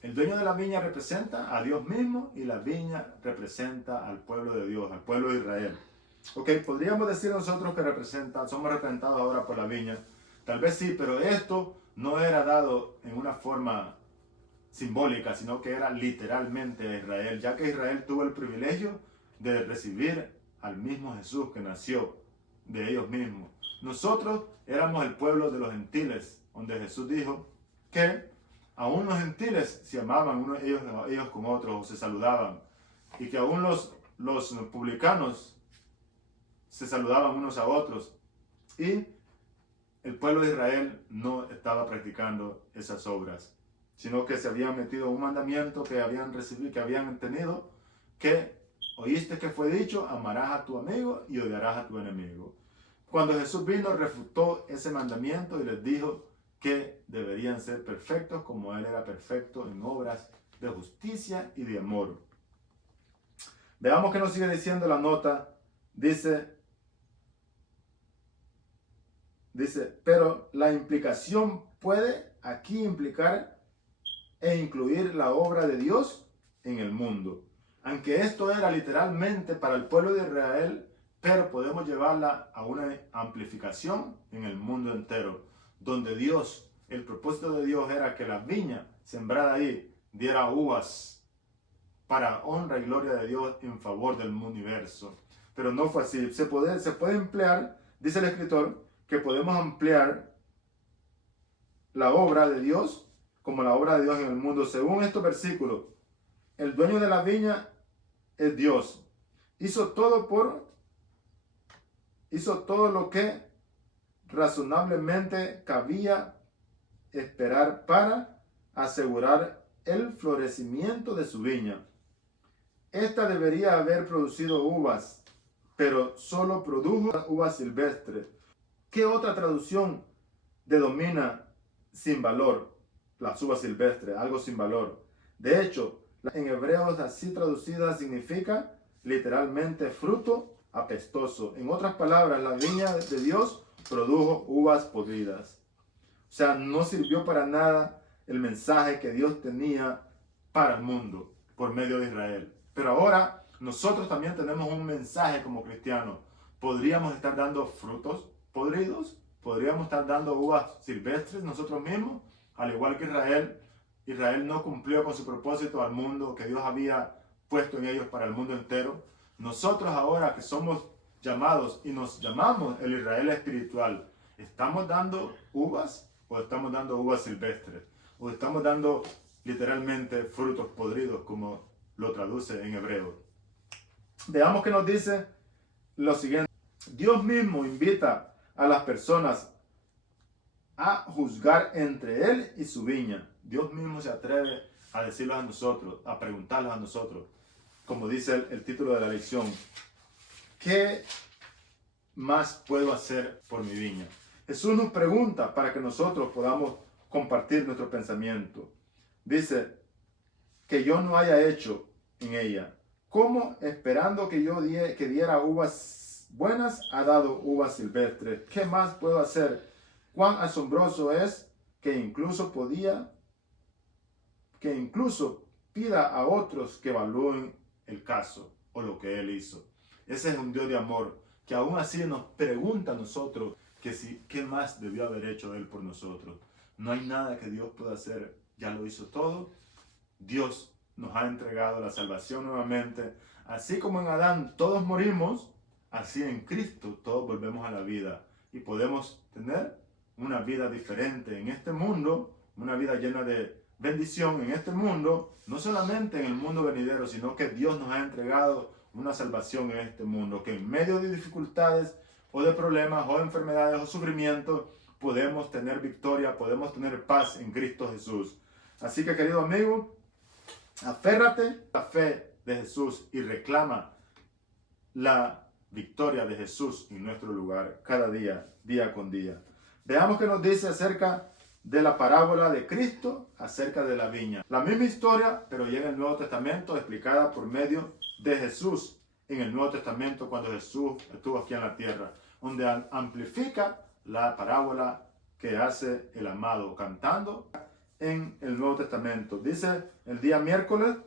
El dueño de la viña representa a Dios mismo y la viña representa al pueblo de Dios, al pueblo de Israel. Ok, podríamos decir nosotros que somos representados ahora por la viña. Tal vez sí, pero esto no era dado en una forma simbólica, sino que era literalmente a Israel, ya que Israel tuvo el privilegio de recibir al mismo Jesús que nació de ellos mismos. Nosotros éramos el pueblo de los gentiles, donde Jesús dijo que aún los gentiles se amaban ellos con otros o se saludaban, y que aún los publicanos se saludaban unos a otros, y el pueblo de Israel no estaba practicando esas obras, sino que se habían metido un mandamiento que habían recibido, que habían tenido, que oíste que fue dicho, amarás a tu amigo y odiarás a tu enemigo. Cuando Jesús vino, refutó ese mandamiento y les dijo que deberían ser perfectos como Él era perfecto en obras de justicia y de amor. Veamos qué nos sigue diciendo la nota. Dice, pero la implicación puede aquí implicar e incluir la obra de Dios en el mundo. Aunque esto era literalmente para el pueblo de Israel, pero podemos llevarla a una amplificación en el mundo entero, donde Dios, el propósito de Dios era que la viña sembrada ahí diera uvas para honra y gloria de Dios en favor del universo. Pero no fue así. Se puede emplear, dice el escritor, que podemos ampliar la obra de Dios como la obra de Dios en el mundo. Según estos versículos, el dueño de la viña es Dios. Hizo todo lo que razonablemente cabía esperar para asegurar el florecimiento de su viña. Esta debería haber producido uvas, pero solo produjo uvas silvestres. ¿Qué otra traducción denomina sin valor las uvas silvestres? Algo sin valor. De hecho, en hebreos así traducida significa literalmente fruto apestoso. En otras palabras, la viña de Dios produjo uvas podridas. O sea, no sirvió para nada el mensaje que Dios tenía para el mundo por medio de Israel. Pero ahora nosotros también tenemos un mensaje como cristianos. ¿Podríamos estar dando frutos podridos? ¿Podríamos estar dando uvas silvestres nosotros mismos? Al igual que Israel no cumplió con su propósito al mundo que Dios había puesto en ellos para el mundo entero. Nosotros ahora que somos llamados y nos llamamos el Israel espiritual, ¿estamos dando uvas o estamos dando uvas silvestres? ¿O estamos dando literalmente frutos podridos como lo traduce en hebreo. Veamos que nos dice lo siguiente. Dios mismo invita a las personas a juzgar entre Él y su viña. Dios mismo se atreve a decirlo a nosotros, a preguntarles a nosotros, como dice el título de la lección, ¿qué más puedo hacer por mi viña? Jesús nos pregunta para que nosotros podamos compartir nuestro pensamiento. Dice que yo no haya hecho en ella. ¿Cómo esperando que yo diera uvas buenas ha dado uvas silvestres? ¿Qué más puedo hacer? Cuán asombroso es que incluso pida a otros que evalúen el caso o lo que Él hizo. Ese es un Dios de amor que aún así nos pregunta a nosotros qué más debió haber hecho Él por nosotros. No hay nada que Dios pueda hacer, ya lo hizo todo. Dios nos ha entregado la salvación nuevamente. Así como en Adán todos morimos, así en Cristo todos volvemos a la vida y podemos tener una vida diferente en este mundo, una vida llena de bendición en este mundo, no solamente en el mundo venidero, sino que Dios nos ha entregado una salvación en este mundo, que en medio de dificultades o de problemas o de enfermedades o sufrimientos podemos tener victoria, podemos tener paz en Cristo Jesús. Así que, querido amigo, aférrate a la fe de Jesús y reclama la victoria de Jesús en nuestro lugar cada día, día con día. Veamos qué nos dice acerca de la parábola de Cristo, acerca de la viña. La misma historia, pero ya en el Nuevo Testamento, explicada por medio de Jesús en el Nuevo Testamento cuando Jesús estuvo aquí en la tierra, donde amplifica la parábola que hace el amado cantando en el Nuevo Testamento. Dice el día miércoles,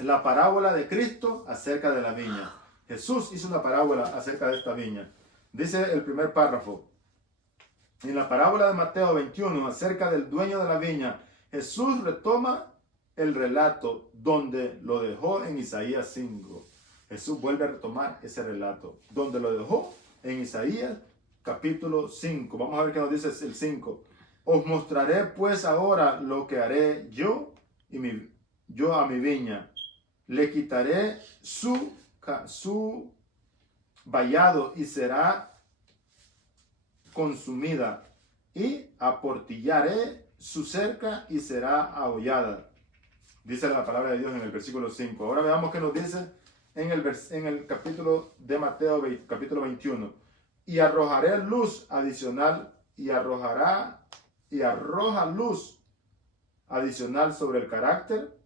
la parábola de Cristo acerca de la viña. Jesús hizo una parábola acerca de esta viña. Dice el primer párrafo. En la parábola de Mateo 21, acerca del dueño de la viña, Jesús retoma el relato donde lo dejó en Isaías 5. Jesús vuelve a retomar ese relato, donde lo dejó en Isaías capítulo 5. Vamos a ver qué nos dice el 5. Os mostraré pues ahora lo que haré yo a mi viña. Le quitaré su vallado y será consumida, y aportillaré su cerca y será ahollada. Dice la palabra de Dios en el versículo 5. Ahora veamos qué nos dice en el capítulo de Mateo, capítulo 21. Y arrojaré luz adicional, y arroja luz adicional sobre el carácter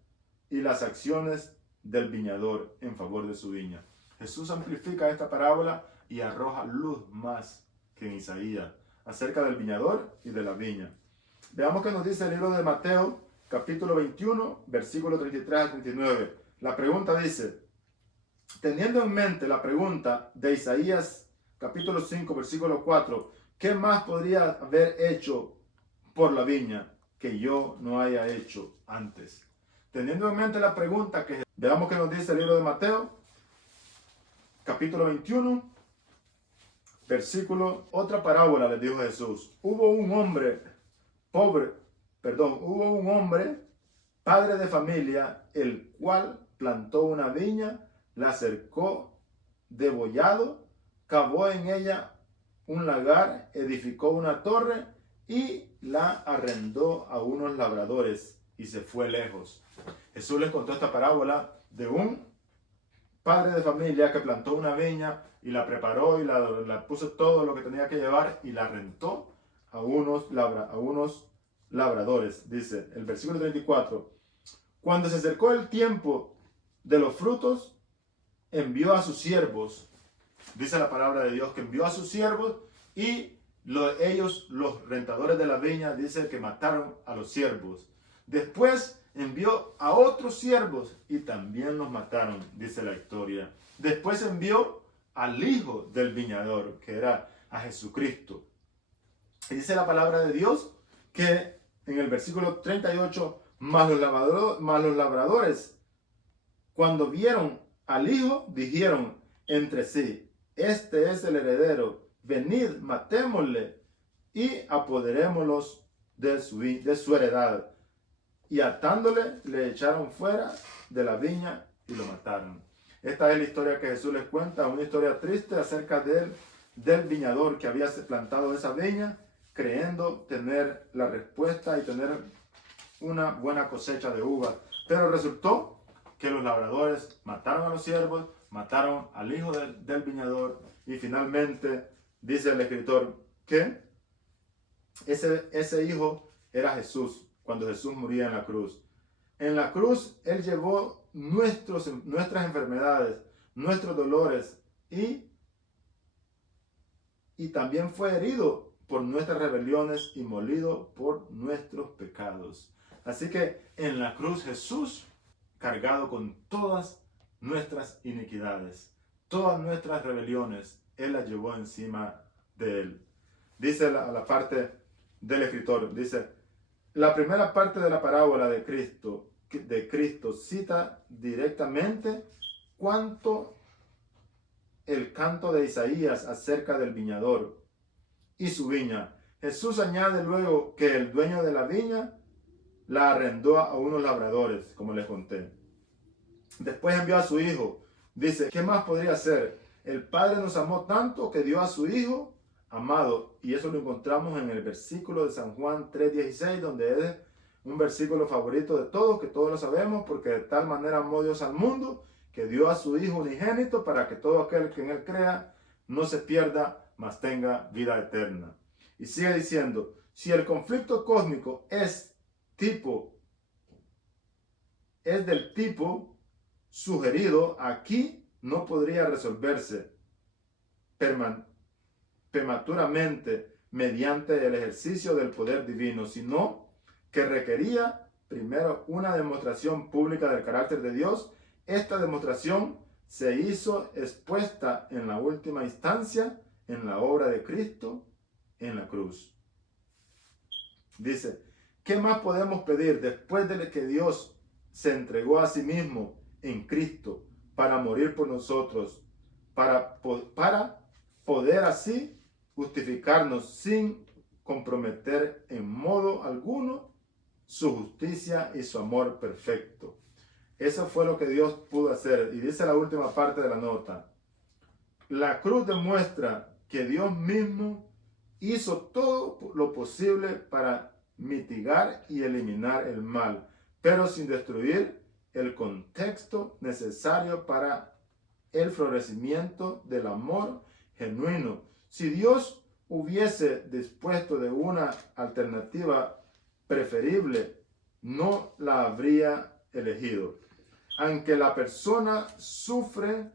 y las acciones del viñador en favor de su viña. Jesús amplifica esta parábola y arroja luz más que en Isaías acerca del viñador y de la viña. Veamos qué nos dice el libro de Mateo, capítulo 21, versículo 33 a 39. La pregunta dice, teniendo en mente la pregunta de Isaías, capítulo 5, versículo 4, ¿qué más podría haber hecho por la viña que yo no haya hecho antes? Teniendo en mente la pregunta que... Veamos qué nos dice el libro de Mateo, capítulo 21, versículo, otra parábola le dijo Jesús. Hubo un hombre, padre de familia, el cual plantó una viña, la cercó de vallado, cavó en ella un lagar, edificó una torre y la arrendó a unos labradores y se fue lejos. Jesús les contó esta parábola de un padre de familia que plantó una viña y la preparó y la puso todo lo que tenía que llevar y la rentó a unos labradores. Dice el versículo 34. Cuando se acercó el tiempo de los frutos, envió a sus siervos. Dice la palabra de Dios que envió a sus siervos y ellos, los rentadores de la viña, dice que mataron a los siervos. Después envió a otros siervos y también los mataron, dice la historia. Después envió al hijo del viñador, que era a Jesucristo. Y dice la palabra de Dios que en el versículo 38, mas los labradores, cuando vieron al hijo, dijeron entre sí, este es el heredero, venid, matémosle y apoderémoslos de su heredad. y atándole le echaron fuera de la viña y lo mataron. Esta es la historia que Jesús les cuenta, una historia triste acerca del viñador que había plantado esa viña, creyendo tener la respuesta y tener una buena cosecha de uvas. Pero resultó que los labradores mataron a los siervos, mataron al hijo del viñador, y finalmente dice el escritor que ese hijo era Jesús, cuando Jesús moría en la cruz. En la cruz Él llevó nuestras enfermedades, nuestros dolores, y también fue herido por nuestras rebeliones y molido por nuestros pecados. Así que en la cruz Jesús, cargado con todas nuestras iniquidades, todas nuestras rebeliones, Él las llevó encima de Él. Dice la parte del escritor, dice, la primera parte de la parábola de Cristo cita directamente cuanto el canto de Isaías acerca del viñador y su viña. Jesús añade luego que el dueño de la viña la arrendó a unos labradores, como les conté. Después envió a su hijo. Dice, ¿qué más podría hacer? El Padre nos amó tanto que dio a su hijo amado. Y eso lo encontramos en el versículo de San Juan 3:16, donde es un versículo favorito de todos, que todos lo sabemos, porque de tal manera amó Dios al mundo, que dio a su Hijo unigénito para que todo aquel que en Él crea no se pierda, mas tenga vida eterna. Y sigue diciendo, si el conflicto cósmico es del tipo sugerido, aquí no podría resolverse prematuramente mediante el ejercicio del poder divino, sino que requería primero una demostración pública del carácter de Dios. Esta demostración se hizo expuesta en la última instancia en la obra de Cristo en la cruz. Dice, ¿qué más podemos pedir después de que Dios se entregó a sí mismo en Cristo para morir por nosotros, para poder así justificarnos sin comprometer en modo alguno su justicia y su amor perfecto? Eso fue lo que Dios pudo hacer. Y dice la última parte de la nota, la cruz demuestra que Dios mismo hizo todo lo posible para mitigar y eliminar el mal, pero sin destruir el contexto necesario para el florecimiento del amor genuino. Si Dios hubiese dispuesto de una alternativa preferible, no la habría elegido. Aunque las personas sufren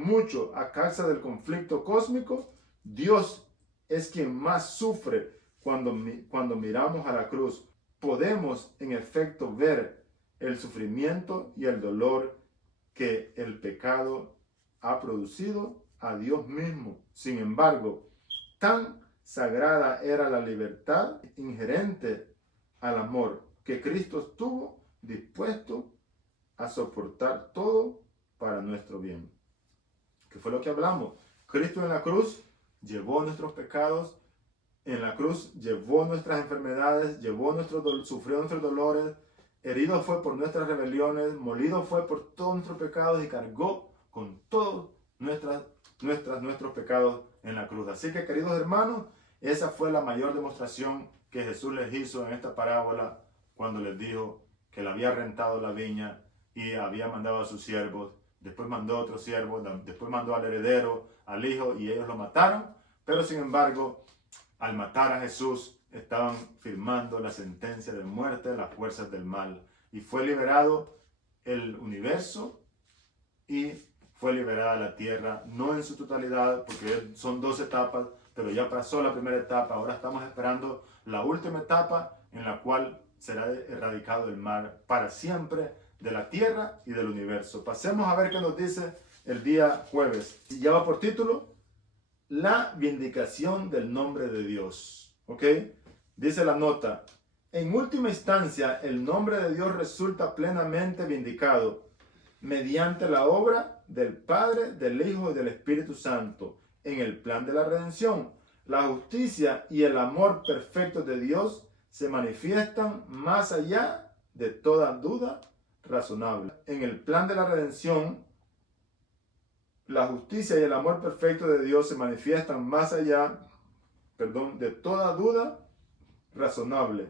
mucho a causa del conflicto cósmico, Dios es quien más sufre cuando miramos a la cruz. Podemos en efecto ver el sufrimiento y el dolor que el pecado ha producido a Dios mismo. Sin embargo, tan sagrada era la libertad inherente al amor que Cristo estuvo dispuesto a soportar todo para nuestro bien. ¿Qué fue lo que hablamos? Cristo en la cruz llevó nuestros pecados, en la cruz llevó nuestras enfermedades, sufrió nuestros dolores, herido fue por nuestras rebeliones, molido fue por todos nuestros pecados y cargó con todos nuestros pecados en la cruz. Así que, queridos hermanos, esa fue la mayor demostración que Jesús les hizo en esta parábola cuando les dijo que le había rentado la viña y había mandado a sus siervos, después mandó a otros siervos, después mandó al heredero, al hijo, y ellos lo mataron. Pero sin embargo, al matar a Jesús, estaban firmando la sentencia de muerte de las fuerzas del mal. Y fue liberado el universo y fue liberada la tierra, no en su totalidad, porque son 2 etapas, pero ya pasó la primera etapa. Ahora estamos esperando la última etapa, en la cual será erradicado el mal para siempre de la tierra y del universo. Pasemos a ver qué nos dice el día jueves. Y lleva por título la vindicación del nombre de Dios. ¿Ok? Dice la nota, en última instancia el nombre de Dios resulta plenamente vindicado mediante la obra del Padre, del Hijo y del Espíritu Santo en el plan de la redención. La justicia y el amor perfecto de Dios se manifiestan más allá de toda duda razonable. En el plan de la redención, la justicia y el amor perfecto de Dios se manifiestan más allá, de toda duda razonable.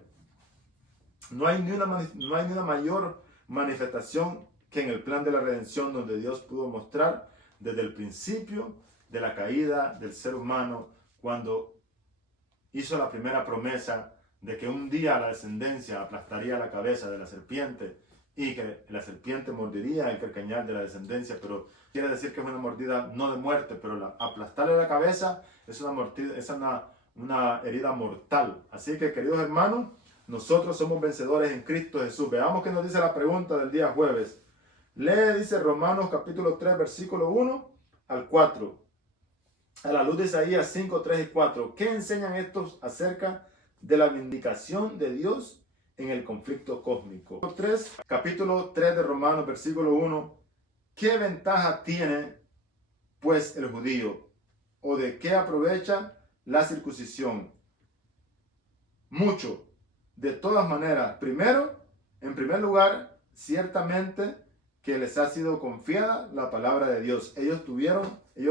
No hay ni una mayor manifestación que en el plan de la redención, donde Dios pudo mostrar desde el principio de la caída del ser humano, cuando hizo la primera promesa de que un día la descendencia aplastaría la cabeza de la serpiente y que la serpiente mordería el calcañar de la descendencia, pero quiere decir que es una mordida no de muerte, pero aplastarle la cabeza es una herida mortal. Así que, queridos hermanos, nosotros somos vencedores en Cristo Jesús. Veamos qué nos dice la pregunta del día jueves. Lee, dice Romanos capítulo 3, versículo 1 al 4. A la luz de Isaías 5, 3 y 4. ¿Qué enseñan estos acerca de la vindicación de Dios en el conflicto cósmico? Capítulo 3 de Romanos, versículo 1. ¿Qué ventaja tiene, pues, el judío? ¿O de qué aprovecha la circuncisión? Mucho. De todas maneras, en primer lugar, ciertamente que les ha sido confiada la palabra de Dios. Ellos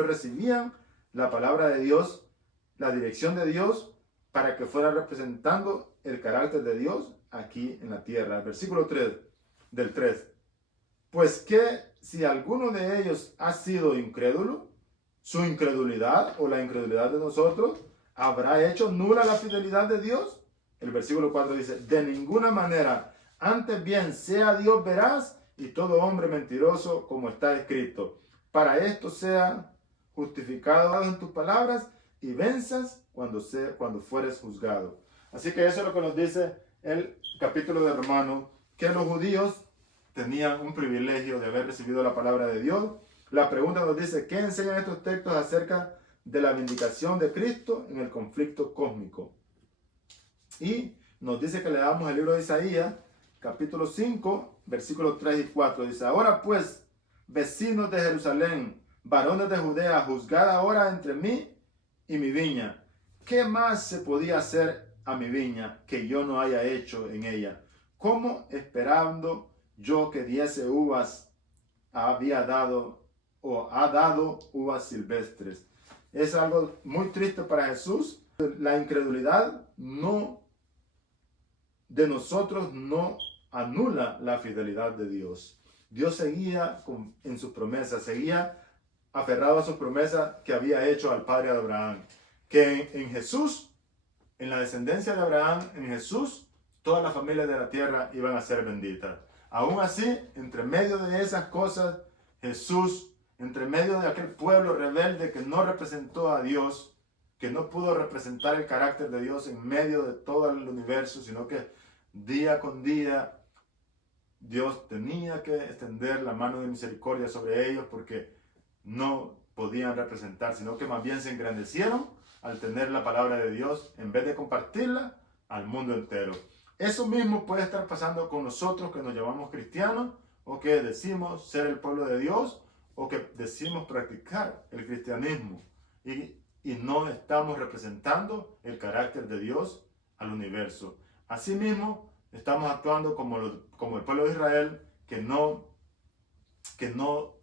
recibían la palabra de Dios, la dirección de Dios, para que fuera representando el carácter de Dios aquí en la tierra. Versículo 3 del 3. Pues que si alguno de ellos ha sido incrédulo, su incredulidad o la incredulidad de nosotros habrá hecho nula la fidelidad de Dios. El versículo 4 dice, de ninguna manera, antes bien sea Dios veraz y todo hombre mentiroso, como está escrito. Para esto sea justificado en tus palabras y venzas cuando fueres juzgado. Así que eso es lo que nos dice el capítulo de Romanos, que los judíos tenían un privilegio de haber recibido la palabra de Dios. La pregunta nos dice, ¿qué enseñan estos textos acerca de la vindicación de Cristo en el conflicto cósmico? Y nos dice que leamos el libro de Isaías, capítulo 5, versículos 3 y 4. Dice, ahora pues, vecinos de Jerusalén, varones de Judea, juzgad ahora entre mí y mi viña. ¿Qué más se podía hacer a mi viña que yo no haya hecho en ella? ¿Cómo esperando yo que diese uvas ha dado uvas silvestres? Es algo muy triste para Jesús. La incredulidad de nosotros no anula la fidelidad de Dios. Dios seguía en sus promesas, seguía aferrado a sus promesas que había hecho al padre de Abraham. Que en Jesús, en la descendencia de Abraham, en Jesús, todas las familias de la tierra iban a ser benditas. Aún así, entre medio de esas cosas, Jesús, entre medio de aquel pueblo rebelde que no representó a Dios, que no pudo representar el carácter de Dios en medio de todo el universo, sino que día con día Dios tenía que extender la mano de misericordia sobre ellos porque no podían representar, sino que más bien se engrandecieron al tener la palabra de Dios en vez de compartirla al mundo entero. Eso mismo puede estar pasando con nosotros que nos llamamos cristianos o que decimos ser el pueblo de Dios o que decimos practicar el cristianismo y no estamos representando el carácter de Dios al universo. Asimismo, estamos actuando como el pueblo de Israel que no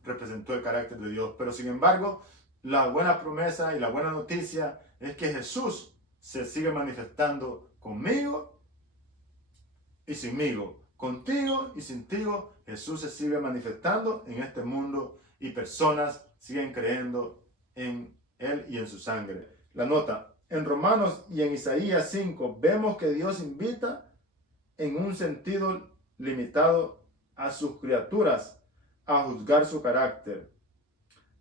representó el carácter de Dios. Pero sin embargo, la buena promesa y la buena noticia es que Jesús se sigue manifestando conmigo y sinmigo. Contigo y sintigo, Jesús se sigue manifestando en este mundo y personas siguen creyendo en Él y en su sangre. La nota, en Romanos y en Isaías 5 vemos que Dios invita en un sentido limitado a sus criaturas a juzgar su carácter.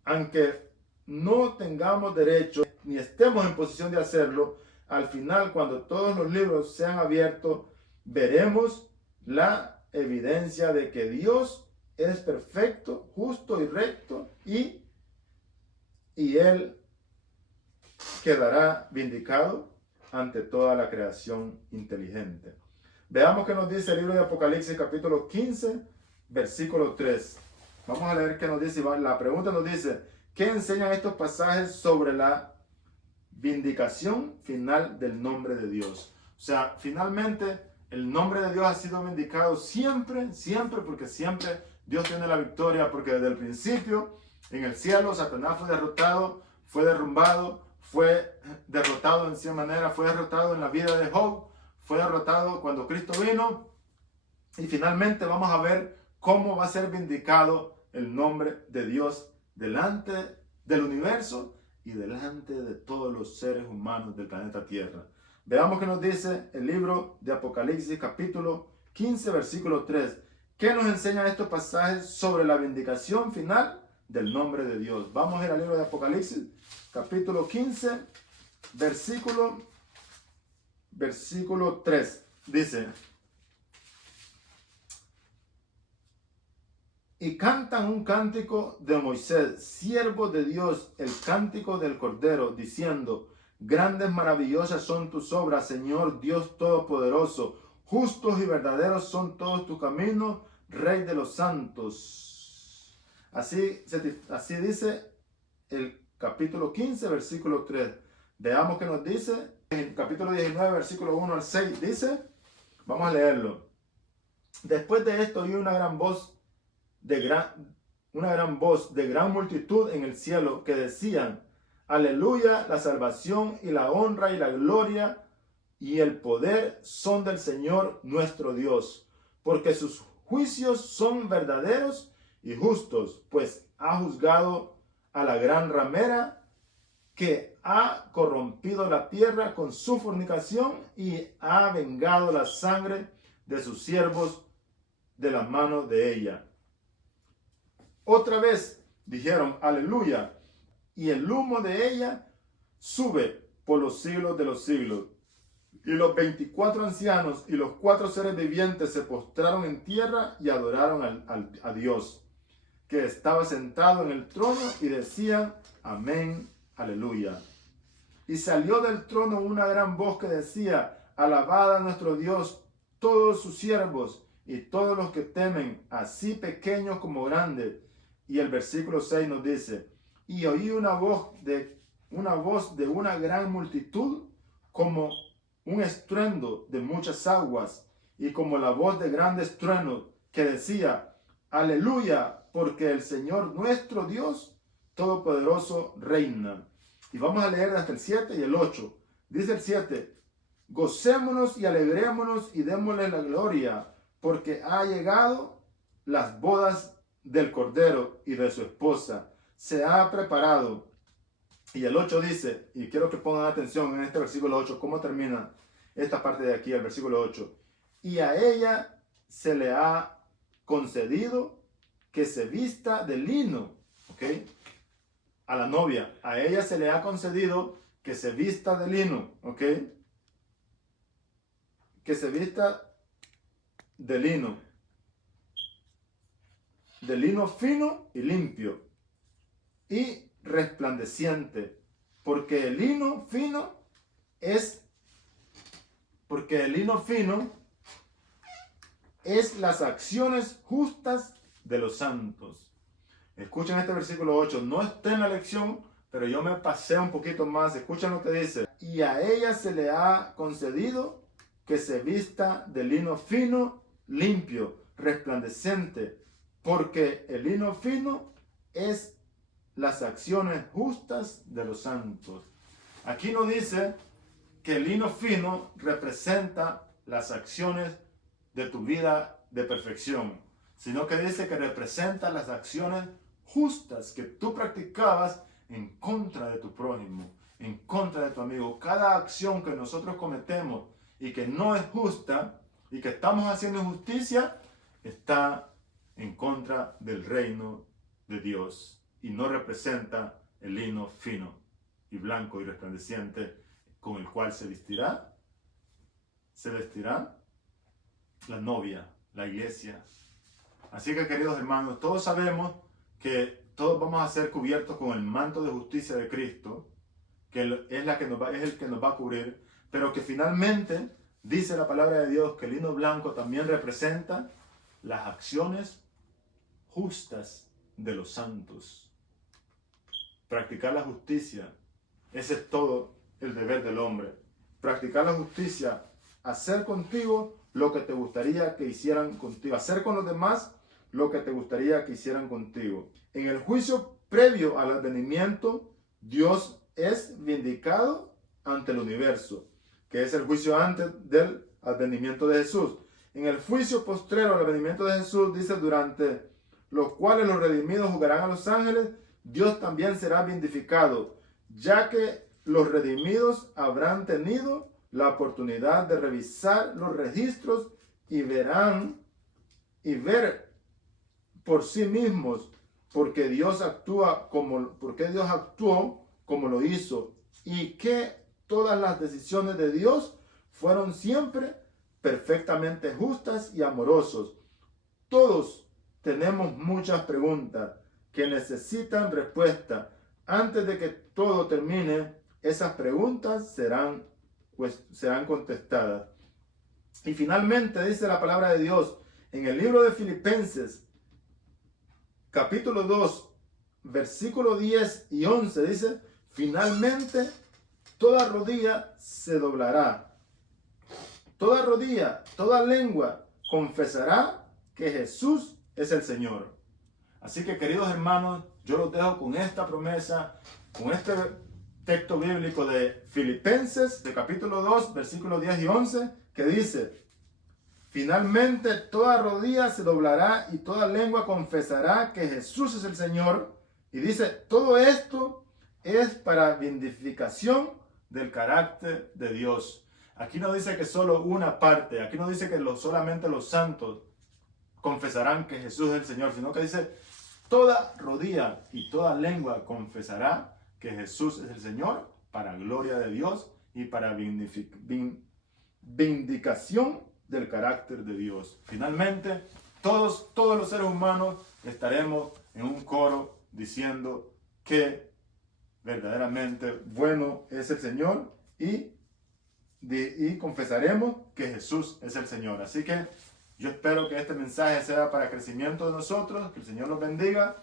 Aunque no tengamos derecho ni estemos en posición de hacerlo, al final, cuando todos los libros sean abiertos, veremos la evidencia de que Dios es perfecto, justo y recto y Él quedará vindicado ante toda la creación inteligente. Veamos qué nos dice el libro de Apocalipsis capítulo 15, versículo 3. Vamos a leer qué nos dice. La pregunta nos dice, ¿qué enseñan estos pasajes sobre la vindicación final del nombre de Dios? sea, finalmente el nombre de Dios ha sido vindicado siempre, siempre, porque siempre Dios tiene la victoria, porque desde el principio en el cielo Satanás fue derrotado, fue derrumbado, fue derrotado en cierta manera, fue derrotado en la vida de Job, fue derrotado cuando Cristo vino, y finalmente vamos a ver cómo va a ser vindicado el nombre de Dios delante del universo y delante de todos los seres humanos del planeta Tierra. Veamos qué nos dice el libro de Apocalipsis, capítulo 15, versículo 3. ¿Qué nos enseñan estos pasajes sobre la vindicación final del nombre de Dios? Vamos a ir al libro de Apocalipsis, capítulo 15, versículo 3. Dice: y cantan un cántico de Moisés, siervo de Dios, el cántico del Cordero, diciendo: grandes, maravillosas son tus obras, Señor Dios Todopoderoso. Justos y verdaderos son todos tus caminos, Rey de los santos. Así dice el capítulo 15, versículo 3. Veamos qué nos dice. En el capítulo 19, versículo 1 al 6, dice, vamos a leerlo. Después de esto oí una gran voz de gran multitud en el cielo que decían: aleluya, la salvación y la honra y la gloria y el poder son del Señor nuestro Dios, porque sus juicios son verdaderos y justos, pues ha juzgado a la gran ramera que ha corrompido la tierra con su fornicación y ha vengado la sangre de sus siervos de las manos de ella. Otra vez dijeron: aleluya, y el humo de ella sube por los siglos de los siglos. Y los 24 ancianos y los 4 seres vivientes se postraron en tierra y adoraron a Dios, que estaba sentado en el trono, y decían: amén, aleluya. Y salió del trono una gran voz que decía: alabad a nuestro Dios todos sus siervos y todos los que temen, así pequeños como grandes. Y el versículo 6 nos dice: y oí una voz de una gran multitud, como un estruendo de muchas aguas, y como la voz de grandes truenos, que decía: aleluya, porque el Señor nuestro Dios Todopoderoso reina. Y vamos a leer hasta el 7 y el 8. Dice el 7: gocémonos y alegrémonos y démosle la gloria, porque ha llegado las bodas del Cordero y de su esposa. Se ha preparado. Y el 8 dice, y quiero que pongan atención en este versículo 8, cómo termina esta parte de aquí, el versículo 8. Y a ella se le ha concedido que se vista de lino, ¿ok? A la novia, a ella se le ha concedido que se vista de lino, ¿ok? Que se vista de lino fino y limpio y resplandeciente, porque el lino fino es las acciones justas de los santos. Escuchen este versículo 8, no está en la lección, pero yo me pasé un poquito más. Escuchen lo que dice: y a ella se le ha concedido que se vista de lino fino, limpio, resplandeciente, porque el lino fino es las acciones justas de los santos. Aquí no dice que el lino fino representa las acciones de tu vida de perfección, sino que dice que representa las acciones justas que tú practicabas en contra de tu prójimo, en contra de tu amigo. Cada acción que nosotros cometemos y que no es justa y que estamos haciendo injusticia, está en contra del reino de Dios y no representa el lino fino y blanco y resplandeciente con el cual se vestirá la novia, la iglesia. Así que, queridos hermanos, todos sabemos que todos vamos a ser cubiertos con el manto de justicia de Cristo, que es el que nos va a cubrir, pero que finalmente dice la palabra de Dios que el lino blanco también representa las acciones justas de los santos. Practicar la justicia, ese es todo el deber del hombre. Practicar la justicia hacer contigo lo que te gustaría que hicieran contigo, hacer con los demás lo que te gustaría que hicieran contigo. En el juicio previo al advenimiento, Dios es vindicado ante el universo, que es el juicio antes del advenimiento de Jesús. En el juicio postrero al advenimiento de Jesús, dice, durante los cuales los redimidos juzgarán a los ángeles, Dios también será vindificado, ya que los redimidos habrán tenido la oportunidad de revisar los registros y ver por sí mismos porque Dios actuó como lo hizo, y que todas las decisiones de Dios fueron siempre perfectamente justas y amorosos. Todos tenemos muchas preguntas que necesitan respuesta. Antes de que todo termine, esas preguntas serán contestadas. Y finalmente dice la palabra de Dios en el libro de Filipenses, capítulo 2, versículo 10 y 11, dice, finalmente toda rodilla se doblará. Toda rodilla, toda lengua confesará que Jesús es el Señor. Así que, queridos hermanos, yo los dejo con esta promesa, con este texto bíblico de Filipenses, de capítulo 2, versículos 10 y 11, que dice, finalmente toda rodilla se doblará y toda lengua confesará que Jesús es el Señor. Y dice, todo esto es para vindicación del carácter de Dios. Aquí no dice que solo una parte, aquí no dice que solamente los santos confesarán que Jesús es el Señor, sino que dice, toda rodilla y toda lengua confesará que Jesús es el Señor, para gloria de Dios y para vindicación del carácter de Dios. Finalmente, todos los seres humanos estaremos en un coro diciendo que verdaderamente bueno es el Señor, y confesaremos que Jesús es el Señor. Así que yo espero que este mensaje sea para crecimiento de nosotros, que el Señor los bendiga,